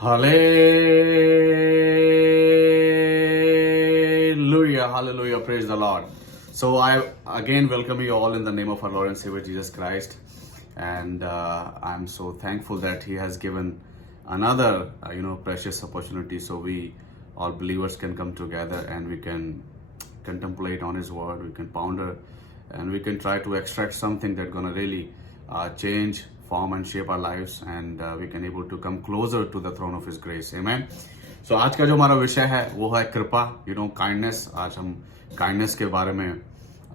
Hallelujah, hallelujah, praise the Lord. So I again welcome you all in the name of our Lord and Savior Jesus Christ. And I'm so thankful that He has given another, precious opportunity so we all believers can come together and we can contemplate on His Word, we can ponder, and we can try to extract something that's going to really change, form and shape our lives, and we can able to come closer to the throne of His grace. Amen. So आज का जो हमारा विषय है वो है कृपा, kindness. आज हम काइंडनेस के बारे में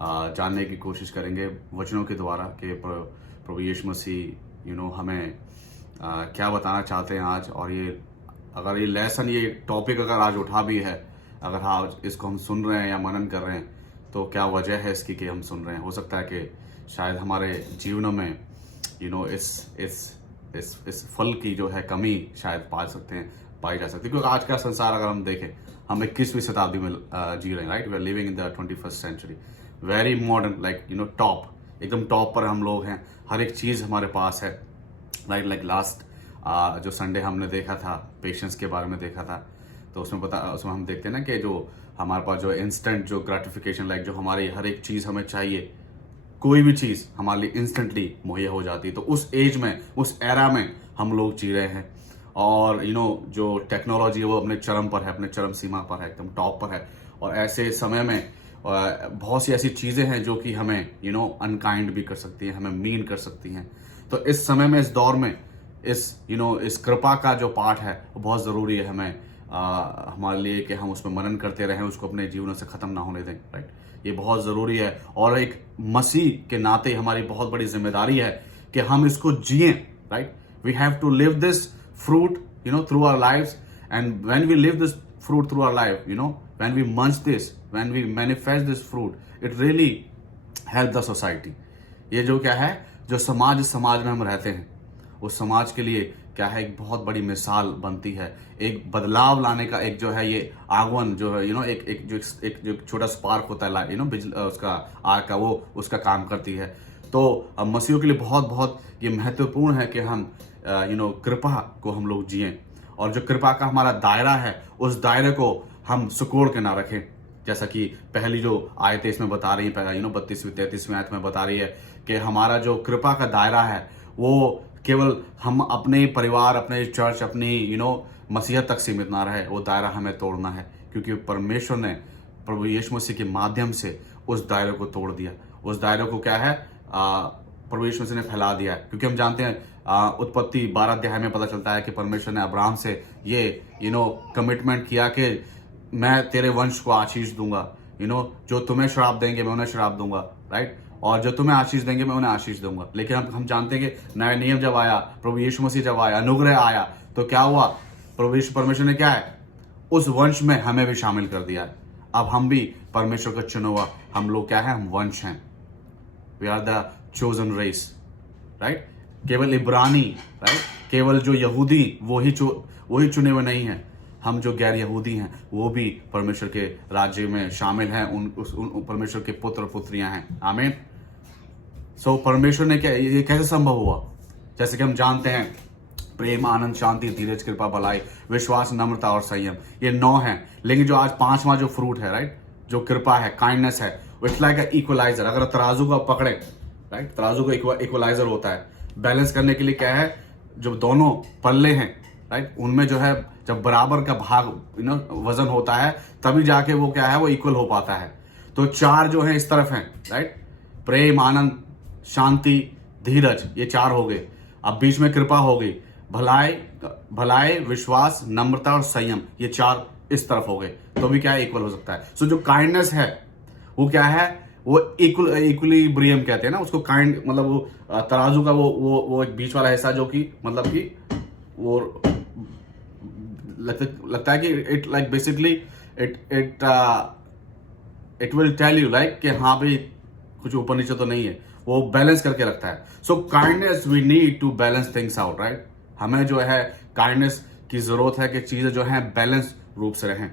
जानने की कोशिश करेंगे वचनों के द्वारा कि प्रभु यीशु मसीह हमें क्या बताना चाहते हैं आज. और ये अगर ये लेसन, ये टॉपिक अगर आज उठा भी है, अगर आज इसको हम सुन रहे हैं या मनन कर रहे हैं, तो क्या वजह है इसकी कि हम सुन रहे हैं. हो सकता है कि शायद हमारे जीवनों में इस फल की जो है कमी शायद पाई जा सकती है. क्योंकि आज का संसार अगर हम देखें, हम 21वीं शताब्दी में जी रहे हैं. Right, we are living in the 21st century. Very modern, top, एकदम टॉप पर हम लोग हैं. हर एक चीज़ हमारे पास है. लाइक लास्ट जो संडे हमने देखा था, पेशेंस के बारे में देखा था, तो उसमें हम देखते हैं ना कि जो हमारे पास जो इंस्टेंट जो ग्रेटिफिकेशन, जो हमारी हर एक चीज़ हमें चाहिए, कोई भी चीज़ हमारे लिए इंस्टेंटली मुहैया हो जाती है. तो उस एज में, उस एरा में हम लोग जी रहे हैं. और जो टेक्नोलॉजी है वो अपने चरम पर है, अपने चरम सीमा पर है, एकदम टॉप पर है. और ऐसे समय में बहुत सी ऐसी चीज़ें हैं जो कि हमें अनकाइंड भी कर सकती हैं, हमें मीन कर सकती हैं. तो इस समय में, इस दौर में, इस कृपा का जो पाठ है वो बहुत ज़रूरी है हमें हमारे लिए कि हम उसमें मनन करते रहें, उसको अपने जीवनों से ख़त्म ना होने दें. राइट, ये बहुत ज़रूरी है. और एक मसीह के नाते हमारी बहुत बड़ी जिम्मेदारी है कि हम इसको जिएं. Right, we have to live this fruit through our lives. And when we live this fruit through our life, when we munch this, when we manifest this fruit, it really help the society. ये जो क्या है, जो समाज में हम रहते हैं, उस समाज के लिए क्या है, एक बहुत बड़ी मिसाल बनती है. एक बदलाव लाने का एक जो है ये आगमन जो है, एक जो छोटा स्पार्क होता है, उसका आग का, वो उसका काम करती है. तो मसीहों के लिए बहुत बहुत ये महत्वपूर्ण है कि हम कृपा को हम लोग जिएं. और जो कृपा का हमारा दायरा है, उस दायरे को हम सुकोड़ के ना रखें. जैसा कि पहली जो आयतें इसमें बता रही है, 32वीं 33वीं आयत में बता रही है कि हमारा जो कृपा का दायरा है वो केवल हम अपने परिवार, अपने चर्च, अपनी मसीहत तक सीमित ना रहे. वो दायरा हमें तोड़ना है, क्योंकि परमेश्वर ने प्रभु यीशु मसीह के माध्यम से उस दायरे को तोड़ दिया. उस दायरे को क्या है, प्रभु यीशु मसीह ने फैला दिया है. क्योंकि हम जानते हैं उत्पत्ति 12 अध्याय में पता चलता है कि परमेश्वर ने अब्राहम से ये कमिटमेंट किया कि मैं तेरे वंश को आशीष दूंगा. जो तुम्हें श्राप देंगे मैं उन्हें श्राप दूंगा. राइट, और जो तुम्हें आशीष देंगे मैं उन्हें आशीष दूंगा. लेकिन हम जानते हैं कि नया नियम जब आया, प्रभु यीशु मसीह जब आया, अनुग्रह आया, तो क्या हुआ, प्रभु यीशु परमेश्वर ने क्या है, उस वंश में हमें भी शामिल कर दिया है. अब हम भी परमेश्वर का चुना हुआ, हम लोग क्या है, हम वंश हैं. We are the chosen race. Right, केवल इब्रानी, राइट, केवल जो यहूदी वही चुने हुए नहीं हैं. हम जो गैर यहूदी हैं वो भी परमेश्वर के राज्य में शामिल हैं. उन परमेश्वर के पुत्र पुत्रियां हैं. आमीन. सो परमेश्वर ने क्या, ये कैसे संभव हुआ? जैसे कि हम जानते हैं, प्रेम, आनंद, शांति, धीरज, कृपा, भलाई, विश्वास, नम्रता और संयम, ये 9 हैं. लेकिन जो आज 5वां जो फ्रूट है, राइट, जो कृपा है, काइंडनेस है, इट्स लाइक अ इक्वलाइजर. अगर तराजू को पकड़े, राइट, तराजू का इक्वलाइजर होता है. बैलेंस करने के लिए क्या है, जो दोनों पल्ले हैं, राइट, उनमें जो है जब बराबर का भाग वजन होता है, तभी जाके वो क्या है, वो इक्वल हो पाता है. तो 4 जो है इस तरफ हैं, राइट, प्रेम, आनंद, शांति, धीरज, ये 4 हो गए. अब बीच में कृपा हो गई. भलाई, विश्वास, नम्रता और संयम, ये 4 इस तरफ हो गए. तो भी क्या है, इक्वल हो सकता है. सो जो काइंडनेस है वो क्या है, वो इक्विलिब्रियम कहते हैं ना उसको. काइंड मतलब वो तराजू का वो एक बीच वाला हिस्सा जो कि मतलब कि वो लगता है कि it like basically it will tell you like कि हाँ भाई कुछ ऊपर नीचे तो नहीं है. वो बैलेंस करके रखता है. So kindness, we need to balance things out. Right, हमें जो है काइंडनेस की जरूरत है कि चीजें जो है बैलेंस रूप से रहें.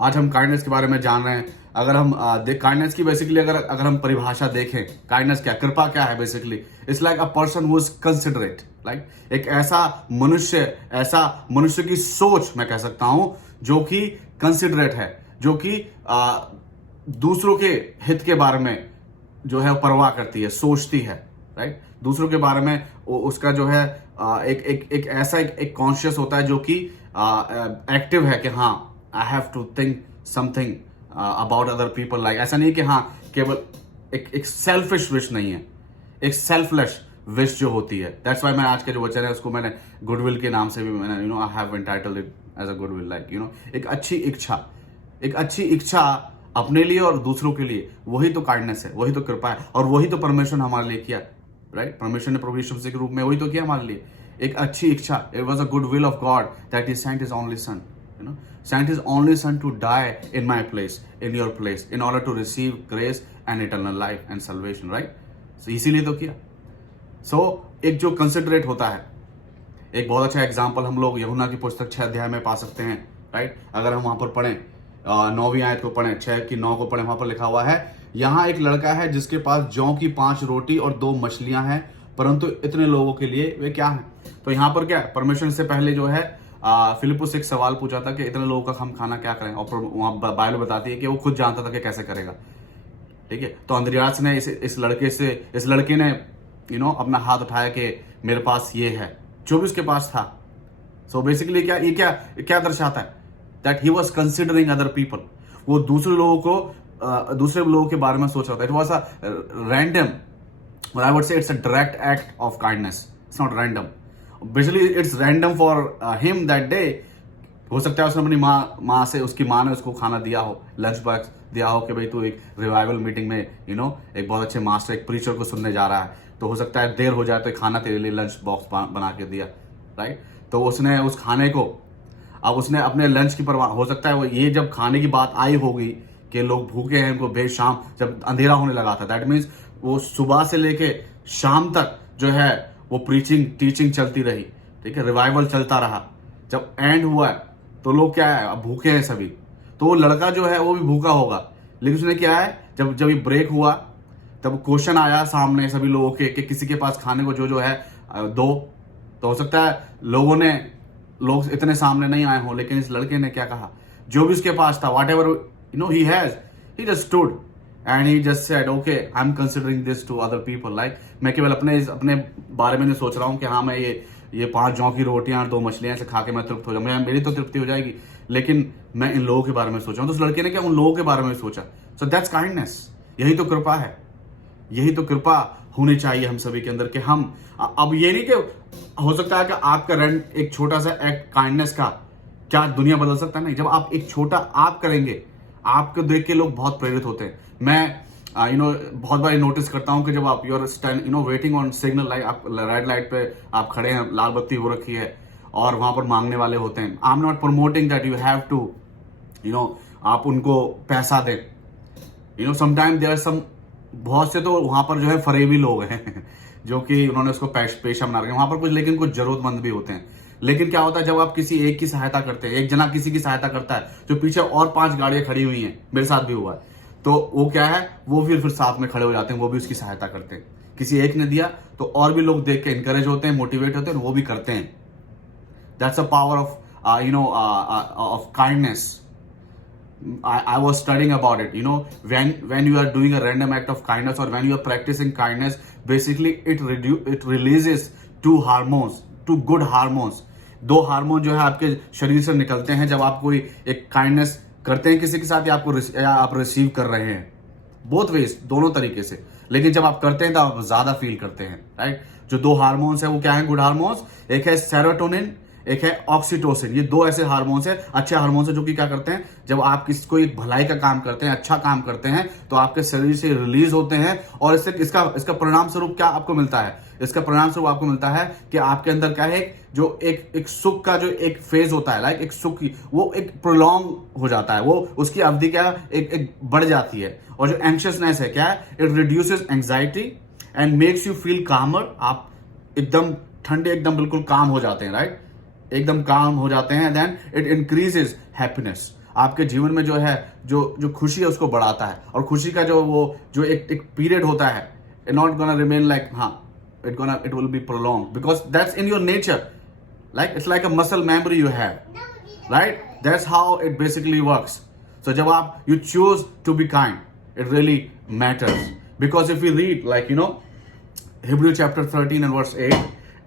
आज हम काइंडनेस के बारे में जान रहे हैं. अगर हम काइंडनेस की बेसिकली अगर हम परिभाषा देखें, काइंडनेस क्या, कृपा क्या है basically, it's like a person who is considerate. Like एक ऐसा मनुष्य की सोच मैं कह सकता हूं जो कि कंसिडरेट है, जो कि दूसरों के हित के बारे में जो है परवाह करती है, सोचती है, राइट। दूसरों के बारे में उसका जो है एक ऐसा एक कॉन्शियस होता है जो कि एक्टिव है कि हाँ I have to think something about other people. Like ऐसा नहीं कि हाँ केवल एक सेल्फिश विश नहीं है, एक सेल्फलेस विश जो होती है। दैट्स वाई मैं आज के जो वचन है उसको मैंने गुडविल के नाम से भी मैंने I have entitled it as a goodwill. Like एक अच्छी इच्छा अपने लिए और दूसरों के लिए, वही तो काइंडनेस है, वही तो कृपा है, और वही तो परमेश्वर ने हमारे लिए किया, राइट। परमेश्वर ने प्रभु यीशु मसीह के रूप में वही तो किया हमारे लिए, एक अच्छी इच्छा। It was a good will of God that he sent his only son, sent his only son to die in my place, in your place, in order to receive grace and eternal life and salvation, right? So इसीलिए तो किया। So एक जो considerate होता है, एक बहुत अच्छा एग्जाम्पल हम लोग यूहन्ना की पुस्तक 6 अध्याय में पा सकते हैं, राइट। अगर हम वहां पर पढ़ें 9वीं आयत को पढ़ें, 6 की 9 को पढ़ें, वहां पर लिखा हुआ है, यहाँ एक लड़का है जिसके पास जौ की 5 रोटी और 2 मछलियां हैं, परंतु इतने लोगों के लिए वे क्या है। तो यहाँ पर क्या है, परमेश्वर से पहले जो है फिलिपुस से एक सवाल पूछा था कि इतने लोगों का हम खाना क्या करें, और वहां बाइबल बताती है कि वो खुद जानता था कि कैसे करेगा, ठीक है। तो अंद्रियास ने इस लड़के ने अपना हाथ उठाया कि मेरे पास ये है जो भी उसके पास था। सो बेसिकली क्या दर्शाता है, that he was considering other people. वो दूसरे लोगों के बारे में सोच रहा था। इट वाज अ रैंडम, और I would say it's a direct act of kindness, it's not random. Basically it's random for him that day. हो सकता है उसने अपनी माँ से, उसकी माँ ने उसको खाना दिया हो, लंच बॉक्स दिया हो कि भाई तू एक रिवाइवल मीटिंग में एक बहुत अच्छे मास्टर, एक प्रीचर को सुनने जा रहा है, तो हो सकता है देर हो जाए तो खाना तेरे लिए लंच बॉक्स बना के दिया, राइट। तो उसने उस खाने को, अब उसने अपने लंच की परवाह, हो सकता है वो ये जब खाने की बात आई होगी कि लोग भूखे हैं, उनको बेश शाम जब अंधेरा होने लगा था, दैट मीन्स वो सुबह से लेके शाम तक जो है वो टीचिंग चलती रही, ठीक है, रिवाइवल चलता रहा। जब एंड हुआ तो लोग क्या है, अब भूखे हैं सभी, तो वो लड़का जो है वो भी भूखा होगा। लेकिन उसने क्या है, जब ये ब्रेक हुआ तब क्वेश्चन आया सामने सभी लोगों के कि किसी के पास खाने को जो है दो। तो हो सकता है लोग इतने सामने नहीं आए हों, लेकिन इस लड़के ने क्या कहा, जो भी उसके पास था, what ever he has, he just stood and he just said okay I'm considering this to other people। like मैं केवल अपने बारे में नहीं सोच रहा हूँ कि हाँ मैं ये 5 जौ की रोटियां और 2 मछलियां से खा के मैं तृप्त हो जाऊंगा, मेरी तो तृप्ति हो जाएगी, लेकिन मैं इन लोगों के बारे में सोच रहा हूँ। तो उस लड़के ने क्या उन लोगों के बारे में सोचा। So that's kindness. यही तो कृपा है, यही तो कृपा होनी चाहिए हम सभी के अंदर कि हम, अब ये नहीं कि हो सकता है कि आपका रेंट एक छोटा सा एक्ट काइंडनेस का क्या दुनिया बदल सकता है, नहीं। जब आप एक छोटा आप करेंगे, आपको देख के लोग बहुत प्रेरित होते हैं। मैं बहुत बार नोटिस करता हूं कि जब आप वेटिंग ऑन सिग्नल लाइट, आप रेड लाइट पे आप खड़े हैं, लाल बत्ती हो रखी है और वहां पर मांगने वाले होते हैं। I am not promoting that you have to आप उनको पैसा दें। समटाइम देयर सम, बहुत से तो वहां पर जो है फरेबी लोग हैं जो कि उन्होंने उसको पेशा बना रखे वहां पर कुछ, लेकिन कुछ जरूरतमंद भी होते हैं। लेकिन क्या होता है, जब आप किसी एक की सहायता करते हैं, एक जना किसी की सहायता करता है, जो पीछे और 5 गाड़ियां खड़ी हुई हैं, मेरे साथ भी हुआ है, तो वो क्या है, वो फिर साथ में खड़े हो जाते हैं, वो भी उसकी सहायता करते हैं। किसी एक ने दिया तो और भी लोग देख के इनकरेज होते हैं, मोटिवेट होते हैं, वो भी करते हैं। That's a power of of kindness. I was studying about it. When you are doing a random act of kindness or when you are practicing kindness, basically it releases 2 hormones, 2 good hormones। 2 hormone जो है आपके शरीर से निकलते हैं जब आप कोई एक काइंडनेस करते हैं किसी के साथ, या आप रिसीव कर रहे हैं, बोथ वेज, दोनों तरीके से। लेकिन जब आप करते हैं तो आप ज्यादा फील करते हैं, राइट। जो 2 हार्मोन्स है वो क्या है, गुड हार्मोन्स, एक है सेरोटोनिन, एक है ऑक्सीटोसिन। ये 2 ऐसे हार्मोन्स है, अच्छे हार्मोन्स है, जो कि क्या करते हैं, जब आप किसी को एक भलाई का काम करते हैं, अच्छा काम करते हैं, तो आपके शरीर से रिलीज होते हैं। और इसका परिणाम स्वरूप क्या आपको मिलता है, इसका परिणाम स्वरूप आपको मिलता है कि आपके अंदर क्या है, जो एक सुख का जो एक फेज होता है, लाइक एक सुख की, वो एक प्रोलॉन्ग हो जाता है, वो उसकी अवधि क्या एक बढ़ जाती है। और जो एंक्शियसनेस है क्या है, it reduces anxiety and makes you feel कामर। आप एकदम ठंडे, एकदम बिल्कुल काम हो जाते हैं, राइट, एकदम काम हो जाते हैं। Then it increases happiness. आपके जीवन में जो है जो खुशी है उसको बढ़ाता है। और खुशी का जो एक पीरियड होता है, नॉट गोना रिमेन लाइक, हाँ it will be prolonged because that's in your nature. Like it's like a muscle memory you have, right? That's how it basically works. So जब आप you choose to be kind, it really matters. Because if we read Hebrew chapter 13 and verse 8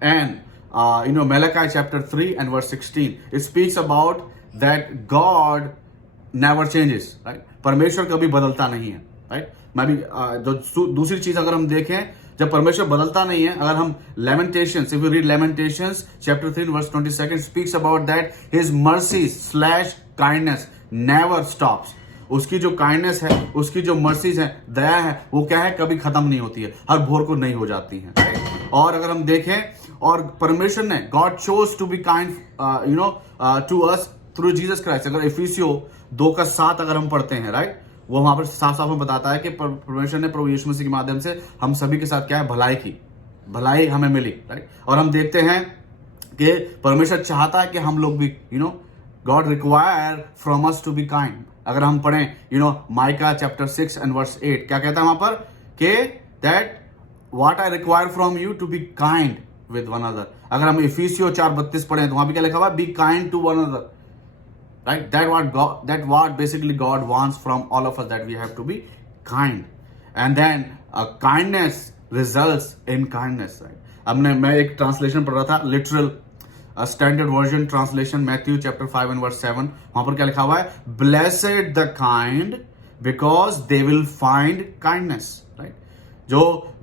and Malachi chapter 3 and verse 16, it speaks about that God never changes, right? परमेश्वर कभी बदलता नहीं है, right? मैं भी दूसरी चीज अगर हम देखें, जब परमेश्वर बदलता नहीं है, अगर हम Lamentations, if you read Lamentations chapter 3 verse 22 speaks about that his mercy / kindness never stops. उसकी जो काइंडनेस है, उसकी जो मर्सीज है, दया है, वो क्या है, कभी खत्म नहीं होती है, हर भोर को नहीं हो जाती है, right? और अगर हम देखें, और परमेश्वर ने God chose to be kind to us through Jesus Christ. अगर इफिसियो 2:7 अगर हम पढ़ते हैं, राइट, वो वहां पर साफ साफ में बताता है कि परमेश्वर ने प्रभु यीशु मसीह के माध्यम से हम सभी के साथ क्या है, भलाई की, भलाई हमें मिली, राइट? और हम देखते हैं कि परमेश्वर चाहता है कि हम लोग भी God require from us to be kind. अगर हम पढ़ें माइका चैप्टर 6 एंड वर्स 8, क्या कहता है वहां पर कि that what I require from you to be kind with one another. अगर हम इफिसियो 4:32 पढ़ें तो वहां पे क्या लिखा हुआ है, be kind to one another, right? That what basically God wants from all of us, that we have to be kind. And then kindness results in kindness, right? मैं एक ट्रांसलेशन पढ़ रहा था, literal standard version translation, Matthew chapter 5 and verse 7. वहां पर क्या लिखा हुआ है, blessed the kind because they will find kindness, right? जो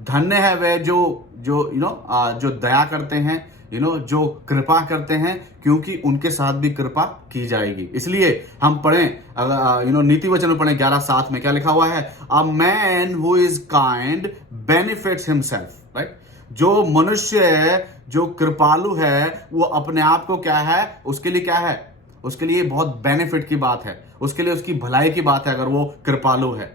धन्य है वे जो दया करते हैं, जो कृपा करते हैं, क्योंकि उनके साथ भी कृपा की जाएगी. इसलिए हम पढ़ें नीति वचन में पढ़ें 11:7 में क्या लिखा हुआ है, a man who is kind benefits himself, right? जो मनुष्य है, जो कृपालु है, वो अपने आप को क्या है, उसके लिए क्या है, उसके लिए बहुत बेनिफिट की बात है, उसके लिए उसकी भलाई की बात है अगर वो कृपालु है.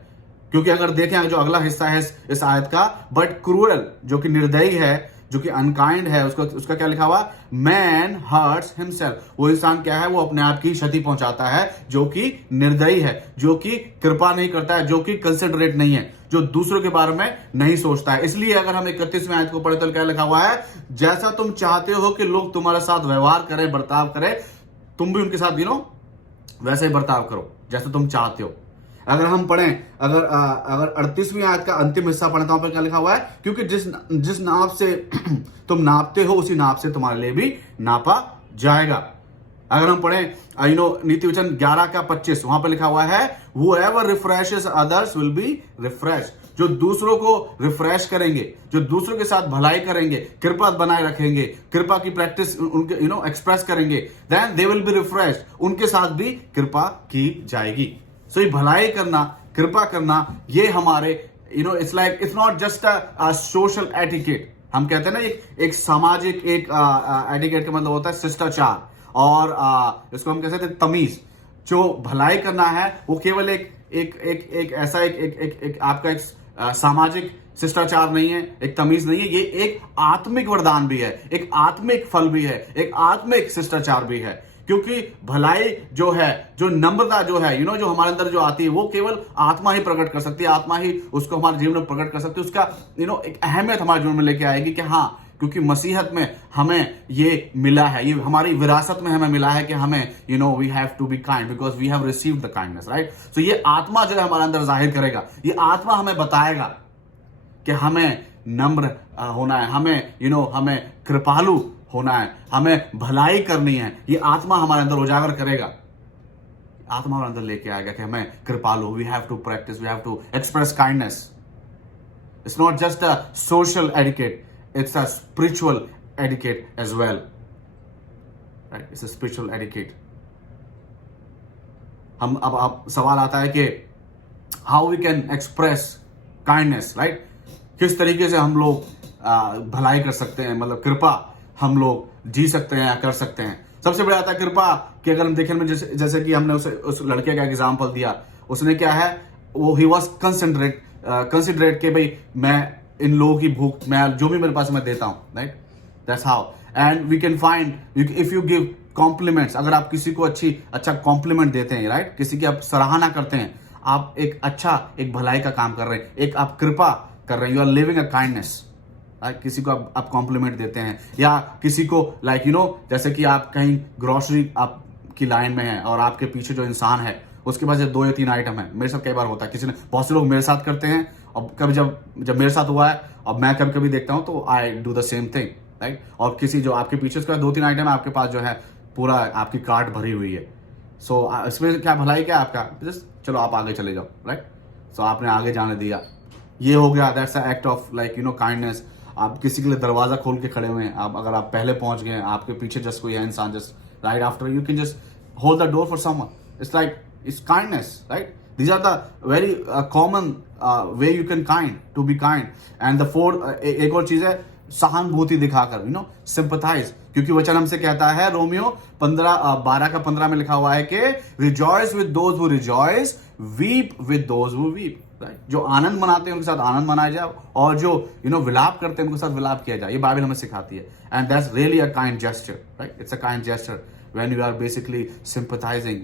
क्योंकि अगर देखें जो अगला हिस्सा है इस आयत का, बट क्रूअल, जो कि निर्दयी है, जो कि अनकाइंड है, उसका क्या लिखा हुआ, मैन हर्ट्स हिमसेल्फ. वो इंसान क्या है, वो अपने आप की क्षति पहुंचाता है, जो कि निर्दयी है, जो कि कृपा नहीं करता है, जो कि कंसिडरेट नहीं है, जो दूसरों के बारे में नहीं सोचता है. इसलिए अगर हम 31वें आयत को पढ़े तो क्या लिखा हुआ है, जैसा तुम चाहते हो कि लोग तुम्हारे साथ व्यवहार करें, बर्ताव करें, तुम भी उनके साथ वैसे ही बर्ताव करो जैसा तुम चाहते हो. अगर हम पढ़ें, अगर 38वीं आयत का अंतिम हिस्सा पढ़े तो वहां पर क्या लिखा हुआ है, क्योंकि जिस नाप से तुम नापते हो उसी नाप से तुम्हारे लिए भी नापा जाएगा. अगर हम पढ़ें नीति वचन 11:25, वहां पर लिखा हुआ है, whoever refreshes others will be refreshed. जो दूसरों को रिफ्रेश करेंगे, जो दूसरों के साथ भलाई करेंगे, कृपा बनाए रखेंगे, कृपा की प्रैक्टिस उनके एक्सप्रेस करेंगे, then they will be refreshed. उनके साथ भी कृपा की जाएगी. सो ये भलाई करना, कृपा करना, ये हमारे it's not just a social etiquette. हम कहते हैं ना, एक सामाजिक एक एटिकेट का मतलब होता है शिष्टाचार, और इसको हम कह सकते हैं तमीज. जो भलाई करना है वो केवल एक ऐसा एक आपका एक सामाजिक शिष्टाचार नहीं है, एक तमीज नहीं है, ये एक आत्मिक वरदान भी है, एक आत्मिक फल भी है, एक आत्मिक शिष्टाचार भी है. क्योंकि भलाई जो है, जो नम्रता जो है, जो हमारे अंदर जो आती है, वो केवल आत्मा ही प्रकट कर सकती है, आत्मा ही उसको हमारे जीवन में प्रकट कर सकती है. उसका एक अहमियत हमारे जीवन में लेके आएगी कि हाँ, क्योंकि मसीहत में हमें ये मिला है, ये हमारी विरासत में हमें मिला है कि हमें we have to be kind because we have received the kindness, right? So ये आत्मा जो है हमारे अंदर जाहिर करेगा, ये आत्मा हमें बताएगा कि हमें नम्र होना है, हमें कृपालु होना है, हमें भलाई करनी है. ये आत्मा हमारे अंदर उजागर करेगा, आत्मा हमारे अंदर लेके आएगा कि हमें कृपालु, we have to practice, we have to express kindness. It's not just a social etiquette, it's a spiritual etiquette as well, right? It's a spiritual etiquette. अब सवाल आता है कि how we can express kindness, right? किस तरीके से हम लोग भलाई कर सकते हैं, मतलब कृपा हम लोग जी सकते हैं या कर सकते हैं. सबसे बड़ा आता है कृपा कि अगर हम देखें में जैसे कि हमने उस लड़के का एग्जाम्पल दिया, उसने क्या है, वो ही वॉज कंसिडरेट कि भाई मैं इन लोगों की भूख, मैं जो भी मेरे पास मैं देता हूं, right? That's how. And we can find if you give compliments, अगर आप किसी को अच्छा कॉम्प्लीमेंट देते हैं, राइट, किसी की आप सराहना करते हैं, आप एक भलाई का काम कर रहे हैं, एक आप कृपा कर रहे हैं, you are living a kindness, किसी को आप कॉम्प्लीमेंट देते हैं, या किसी को लाइक जैसे कि आप कहीं ग्रोसरी आप की लाइन में है और आपके पीछे जो इंसान है उसके पास 2 या 3 आइटम है। मेरे साथ कई बार होता है, किसी ने बहुत से लोग मेरे साथ करते हैं, और कभी जब मेरे साथ हुआ है और मैं कभी कभी देखता हूं तो I do the same thing, right. और किसी जो आपके पीछे उसके 2-3 आइटम है, आपके पास जो है पूरा आपकी कार्ट भरी हुई है। सो इसमें क्या भलाई क्या आपका, जस्ट चलो आप आगे चले जाओ, राइट। सो आपने आगे जाने दिया, ये हो गया, that's a act of like kindness. आप किसी के लिए दरवाजा खोल के खड़े हुए हैं, आप अगर आप पहले पहुंच गए, आपके पीछे जस्ट कोई है इंसान, just right after you can just hold the door for someone. It's like, it's kindness, right? These are the very common way you can to be kind. And the fourth, एक और चीज है, सहानुभूति दिखाकर, sympathize. क्योंकि वचन हमसे कहता है, रोमियो 12:15 में लिखा हुआ है कि rejoice with those who rejoice, weep with those who weep. Right? जो आनंद मनाते हैं उनके साथ आनंद मनाया जाए, और जो विलाप करते हैं उनके साथ विलाप किया जाए। ये बाइबल हमें सिखाती है। And that's really a kind gesture, right? It's a kind gesture. When you are basically sympathizing,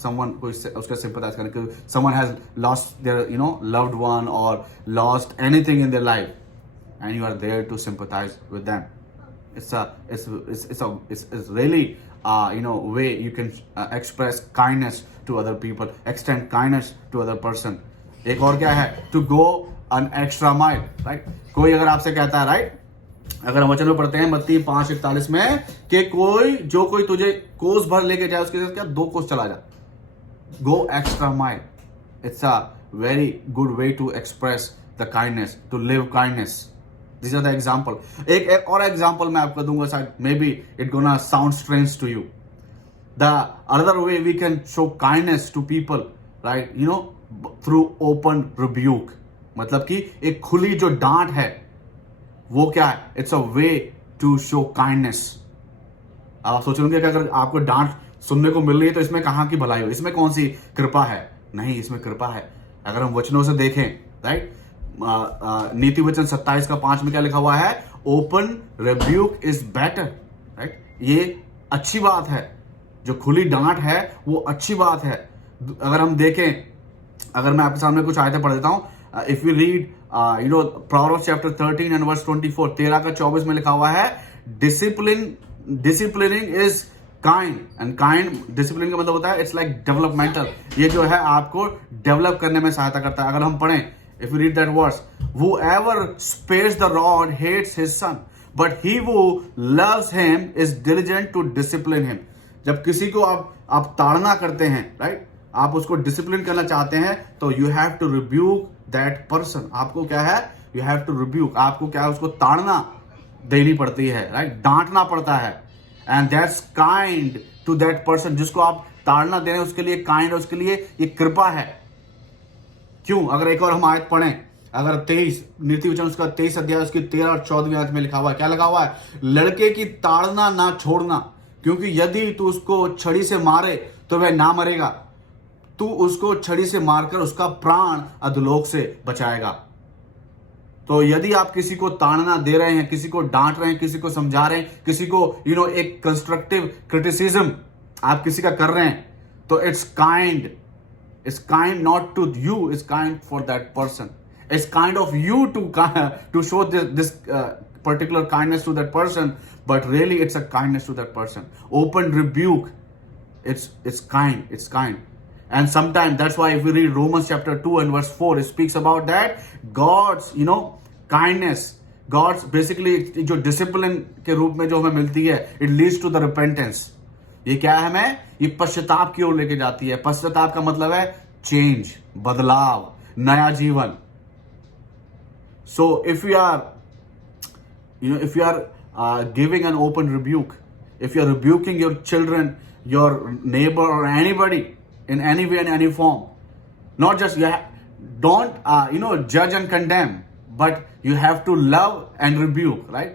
someone को उसका sympathize करने, someone has lost their loved one or lost anything in their life, and you are there to sympathize with them. It's really way you can express kindness to other people, extend kindness to other person. एक और क्या है, to go an extra mile, right? कोई अगर आपसे कहता है, right? अगर हम वचन में पढ़ते हैं मत्ती 5:41 में कि कोई तुझे कोस भर लेके जाए, उसके साथ क्या 2 कोस चला जा, go extra mile. It's a very good way to express the kindness, to live kindness. This are the example. एक और एग्जांपल मैं आपको दूंगा, शायद maybe it gonna sound strange to you. The another way we can show kindness to people, right, through open rebuke. मतलब कि एक खुली जो डांट है, वो क्या है, it's a way to show kindness. आप सोचेंगे कि अगर आपको डांट सुनने को मिल रही है तो इसमें कहां की भलाई हो, इसमें कौन सी कृपा है? नहीं, इसमें कृपा है। अगर हम वचनों से देखें, राइट, नीति वचन 27:5 में क्या लिखा हुआ है, open rebuke is better, right. ये अच्छी बात है, जो खुली डांट है वो अच्छी बात है। अगर हम देखें, अगर मैं आपके सामने कुछ आयतें पढ़ देता हूं, if we read Proverbs chapter 13 and verse 24, 13-24 में लिखा हुआ है, disciplining is kind, and kind discipline का मतलब होता है, it's like developmental। ये जो है आपको डेवलप करने में सहायता करता है। अगर हम पढ़ें, if we read that verse, whoever spares the rod hates his son, but he who loves him is diligent to discipline him। जब किसी को आप ताड़ना करते हैं, राइट, आप उसको डिसिप्लिन करना चाहते हैं, तो you have to rebuke that person. आपको क्या है, यू हैव टू रिब्यूक, आपको क्या है, उसको ताड़ना देनी पड़ती है, राइट, डांटना पड़ता है। And that's kind to that person. जिसको आप ताड़ना दे रहे हैं उसके लिए काइंड है, उसके लिए ये कृपा है। क्यों? अगर एक और हम आयत पढ़ें, अगर 23 नीति वचन उसका 23 अध्याय उसकी 13 और 14 आयत में लिखा हुआ है, क्या लिखा हुआ है, लड़के की ताड़ना ना छोड़ना, क्योंकि यदि तू उसको छड़ी से मारे तो वह ना मरेगा, तू उसको छड़ी से मारकर उसका प्राण अधोलोक से बचाएगा। तो यदि आप किसी को ताड़ना दे रहे हैं, किसी को डांट रहे हैं, किसी को समझा रहे हैं, किसी को एक कंस्ट्रक्टिव क्रिटिसिज्म आप किसी का कर रहे हैं, तो it's kind not to you, it's kind for that person. It's kind of you to show this particular kindness to that person, but really it's a kindness to that person. Open rebuke, it's kind. And sometimes that's why if we read Romans chapter 2 and verse 4, it speaks about that God's kindness, God's basically जो discipline के रूप में जो हमें मिलती है, it leads to the repentance। ये क्या है, हमें ये पश्चाताप की ओर लेके जाती है। पश्चाताप का मतलब है चेंज, बदलाव, नया जीवन। So if you are giving an open rebuke, if you are rebuking your children, your neighbor, or anybody in any way, in any form, not just don't judge and condemn, but you have to love and rebuke, right?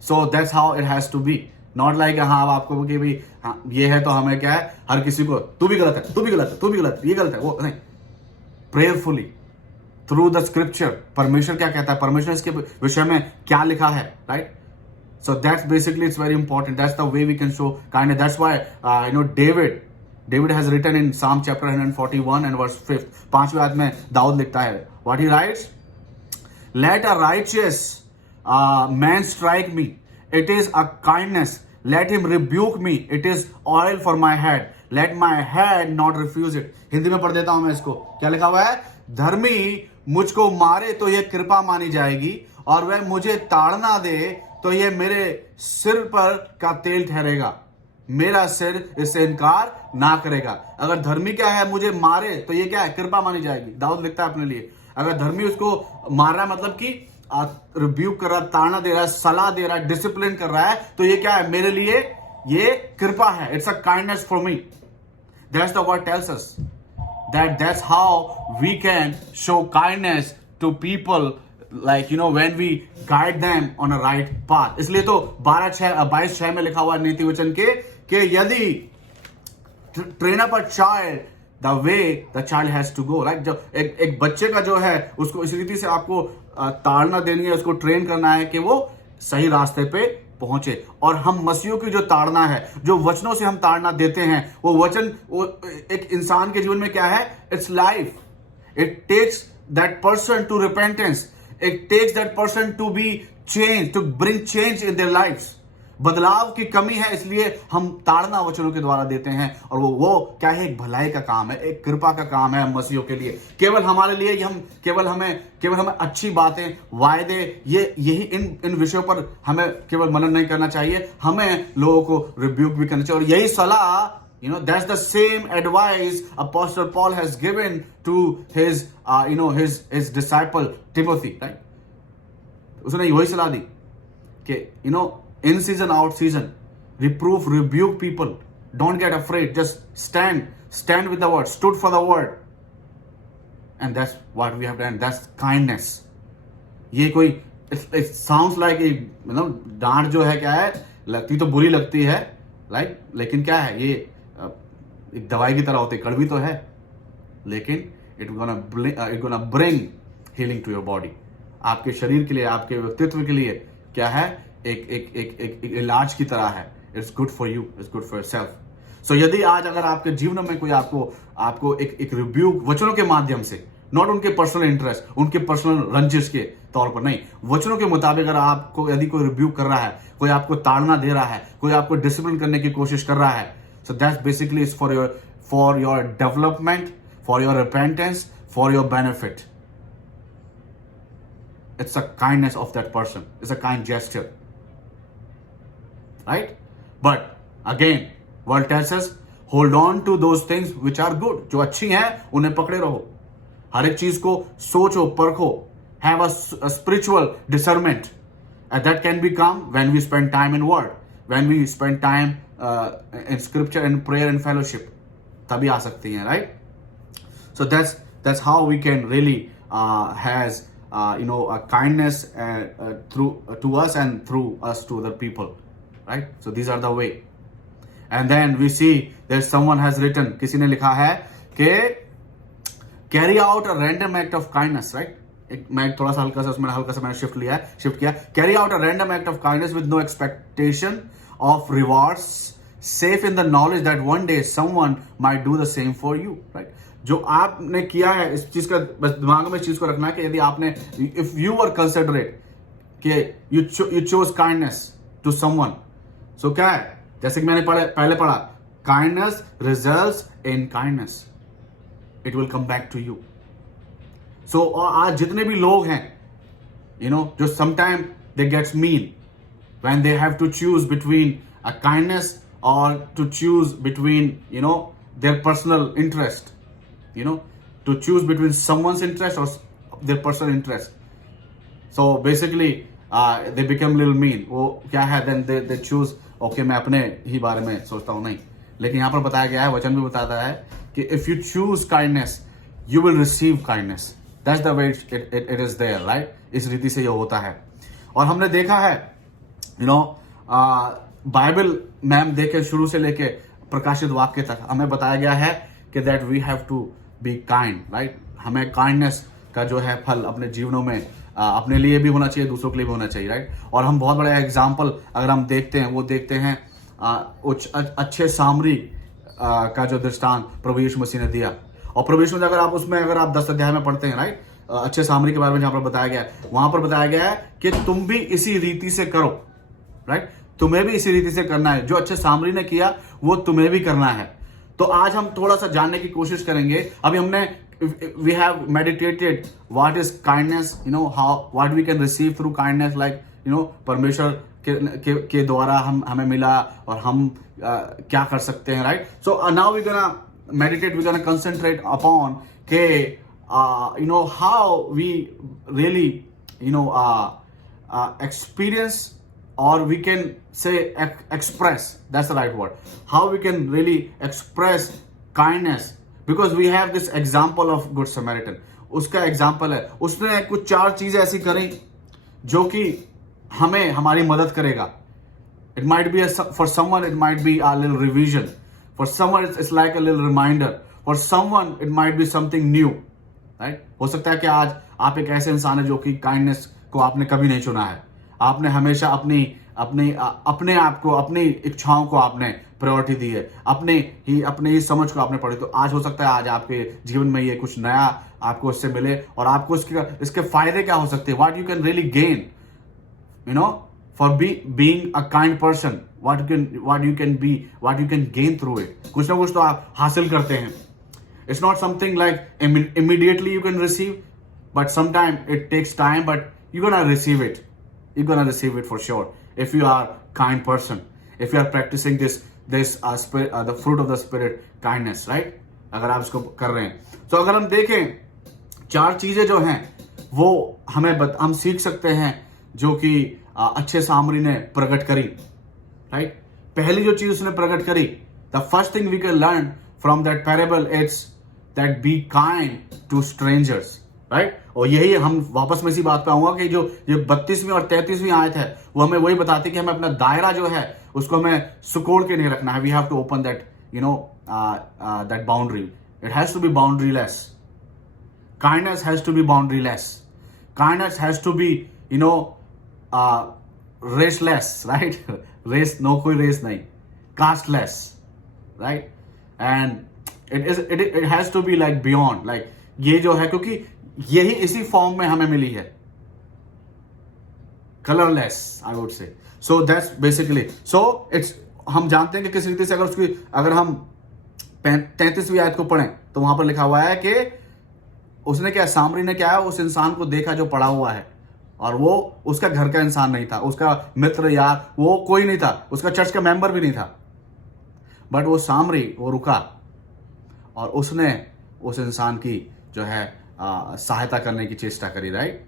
So that's how it has to be. Not like हाँ आपको कि भाई हाँ ये है तो हमें क्या है, हर किसी को तू भी गलत है, तू भी गलत है, तू भी गलत है, ये गलत है, वो नहीं। प्रेयरफुली थ्रू द स्क्रिप्चर, परमेश्वर क्या कहता है, परमेश्वर इसके विषय में क्या लिखा है, right? So that's basically it's very important. That's the way we can show kindness. That's why David has written in Psalm chapter 141 and verse 5, 5वें आयत में दाऊद लिखता है, what he writes, let a righteous man strike me, it is a kindness. Let him rebuke me, it is oil for my head, let my head not refuse it. Hindi में पढ़ देता हूं मैं इसको. क्या लिखा हुआ है? धर्मी मुझको मारे तो यह कृपा मानी जाएगी, और वह मुझे ताड़ना दे तो यह मेरे सिर पर का तेल ठहरेगा. मेरा सिर इससे इनकार ना करेगा. अगर धर्मी क्या है, मुझे मारे तो ये क्या है? कृपा मानी जाएगी. दाऊद लिखता है अपने लिए. अगर धर्मी उसको मार रहा है, मतलब कि रिब्यूक कर रहा है, ताड़ना दे रहा है, सलाह दे रहा है, डिसिप्लिन कर रहा है, तो ये क्या है? मेरे लिए ये कृपा है. It's a kindness for me. That's the word tells us that's how we can show kindness to people, like when we guide them on a right path. इसलिए तो 22:6 में लिखा हुआ नीति वचन के यदि train up a child the way the child has to go, right? जब एक बच्चे का जो है उसको इस रीति से आपको ताड़ना देनी है, उसको ट्रेन करना है कि वो सही रास्ते पे पहुंचे. और हम मसीहों की जो ताड़ना है, जो वचनों से हम ताड़ना देते हैं, वो वचन वो एक इंसान के जीवन में क्या है? It's life. It takes that person to repentance. It takes that person to be change, to bring change in their lifes. बदलाव की कमी है, इसलिए हम ताड़ना वचनों के द्वारा देते हैं. और वो क्या है? एक भलाई का काम है, एक कृपा का काम है मसीहों के लिए. केवल हमारे लिए हम केवल हमें अच्छी बातें, वायदे, यही इन विषयों पर हमें केवल मनन नहीं करना चाहिए, हमें लोगों को रिब्यूक भी करना चाहिए. और यही सलाह, that's the same advice Apostle Paul has given to his his disciple Timothy, right? उसने वही सलाह दी कि in season, out season, reproof, rebuke people. Don't get afraid. Just stand with the word, stood for the word. And that's what we have done. That's kindness. ये कोई, it sounds like डांट जो है क्या है? लगती तो बुरी लगती है, like, लेकिन क्या है? ये एक दवाई की तरह होती है. कड़वी तो है, लेकिन it gonna bring healing to your body. आपके शरीर के लिए, आपके व्यक्तित्व के लिए क्या है? एक इलाज की तरह है. It's good for you, it's good for yourself. So यदि आज अगर आपके जीवन में कोई आपको एक रिब्यूक वचनों के माध्यम से, नॉट उनके पर्सनल इंटरेस्ट, उनके पर्सनल रंजिश के तौर पर नहीं, वचनों के मुताबिक अगर आपको यदि कोई रिब्यूक कर रहा है, कोई आपको ताड़ना दे रहा है, कोई आपको डिसिप्लिन करने की कोशिश कर रहा है, so that's basically is for your development, for your repentance, for your benefit. It's a kindness of that person. It's a kind gesture. Right? But again, word tells us, hold on to those things which are good. जो अच्छी हैं, उन्हें पकड़े रहो. हर एक चीज को सोचो, परखो. Have a spiritual discernment. And that can become when we spend time in word. When we spend time in scripture and prayer and fellowship. तभी आ सकती हैं, right? So that's how we can really has a kindness to us and through us to other people, right? So these are the way. And then we see there's someone has written, किसी ने लिखा है कि carry out a random act of kindness, right? मैं थोड़ा सा हल्का सा मैंने शिफ्ट किया. Carry out a random act of kindness with no expectation of rewards, safe in the knowledge that one day someone might do the same for you, right? जो आपने किया है, इस चीज का बस दिमाग में इस चीज को रखना है कि यदि आपने, इफ यू वर कंसिडरेट कि you chose kindness to someone, so क्या है? जैसे कि मैंने पहले पढ़ा, kindness results in kindness, it will come back to you. So आज जितने भी लोग हैं, जो sometime they gets mean when they have to choose between a kindness और to choose between their personal interest, to choose between someone's interest or their personal interest. So basically they become little mean. वो क्या है? Then they choose, okay, मैं अपने ही बारे में सोचता हूँ. नहीं, लेकिन यहाँ पर बताया गया है, वचन भी बताता है कि if you choose kindness, you will receive kindness. That's the way it is there, right? इस रीति से ये होता है. और हमने देखा है, बाइबल में हम देखे शुरू से लेके प्रकाशित वाक्य तक हमें बताया गया है कि that we have to be kind, right? हमें काइंडनेस का जो है फल अपने जीवनों में अपने लिए भी होना चाहिए, दूसरों के लिए भी होना चाहिए, राइट? और हम बहुत बड़ा एग्जाम्पल अगर हम देखते हैं, वो देखते हैं अच्छे सामरी का जो दृष्टांत प्रभु यीशु मसीह ने दिया. और प्रभु यीशु मसीह अगर आप 10 अध्याय में पढ़ते हैं, राइट, अच्छे सामरी के बारे में जहां पर बताया गया है, वहां पर बताया गया है कि तुम भी इसी रीति से करो, राइट? तुम्हें भी इसी रीति से करना है, जो अच्छे सामरी ने किया वो तुम्हें भी करना है। तो आज हम थोड़ा सा जानने की कोशिश करेंगे। अभी हमने we have meditated what is kindness, how what we can receive through kindness, like परमेश्वर के द्वारा हमें मिला और हम क्या कर सकते हैं, right? So now we gonna meditate, we're going to concentrate upon how we really experience, or we can say express, that's the right word, how we can really express kindness, because we have this example of Good Samaritan. उसका example है, उसने कुछ 4 चीजें ऐसी करी जो कि हमें हमारी मदद करेगा. It might be for someone it might be a little revision. For someone it's like a little reminder. For someone it might be something new, right? हो सकता है कि आज आप एक ऐसे इंसान है जो कि काइंडनेस को आपने कभी नहीं चुना है. आपने हमेशा अपने आप को, अपनी इच्छाओं को आपने प्रायोरिटी दी है, अपने ही समझ को आपने पढ़ी. तो आज हो सकता है आज आपके जीवन में ये कुछ नया आपको इससे मिले और आपको इसके फायदे क्या हो सकते हैं. What you can really gain, for being a kind person, what you can gain through it. कुछ ना कुछ तो आप हासिल करते हैं. It's not something like immediately you can receive, but sometimes it takes time, but you're gonna receive it. You're gonna receive it for sure if you are kind person, if you are practicing this spirit, the fruit of the spirit, kindness, right? अगर आप इसको कर रहे हैं. तो अगर हम देखें 4 चीजें जो हैं वो हम सीख सकते हैं जो कि अच्छे सामरी ने प्रकट करी, राइट? पहली जो चीज उसने प्रकट करी, the first thing we can learn from that parable it's that be kind to strangers, right? और यही हम वापस में इसी बात पे आऊंगा कि जो ये 32वीं और 33वीं आयत है वो हमें वही बताती है कि हमें अपना दायरा जो है उसको हमें सुकोड़ के नहीं रखना है. We have to open that that boundary. It has to be boundaryless. Kindness has to be boundaryless. Kindness has to be raceless, right? Race, no कोई रेस नहीं. Castless, right? And it has to be like beyond, like ये जो है, क्योंकि यही इसी form में हमें मिली है. Colourless, I would say. So that's basically, so it's, हम जानते हैं कि किस रीति से अगर हम 33वीं आयत को पढ़ें तो वहां पर लिखा हुआ है कि उसने क्या, सामरी ने क्या है, उस इंसान को देखा जो पड़ा हुआ है, और वो उसका घर का इंसान नहीं था, उसका मित्र यार वो कोई नहीं था, उसका चर्च का मेंबर भी नहीं था, बट वो सामरी वो रुका और उसने उस इंसान की जो है सहायता करने की चेष्टा करी, right?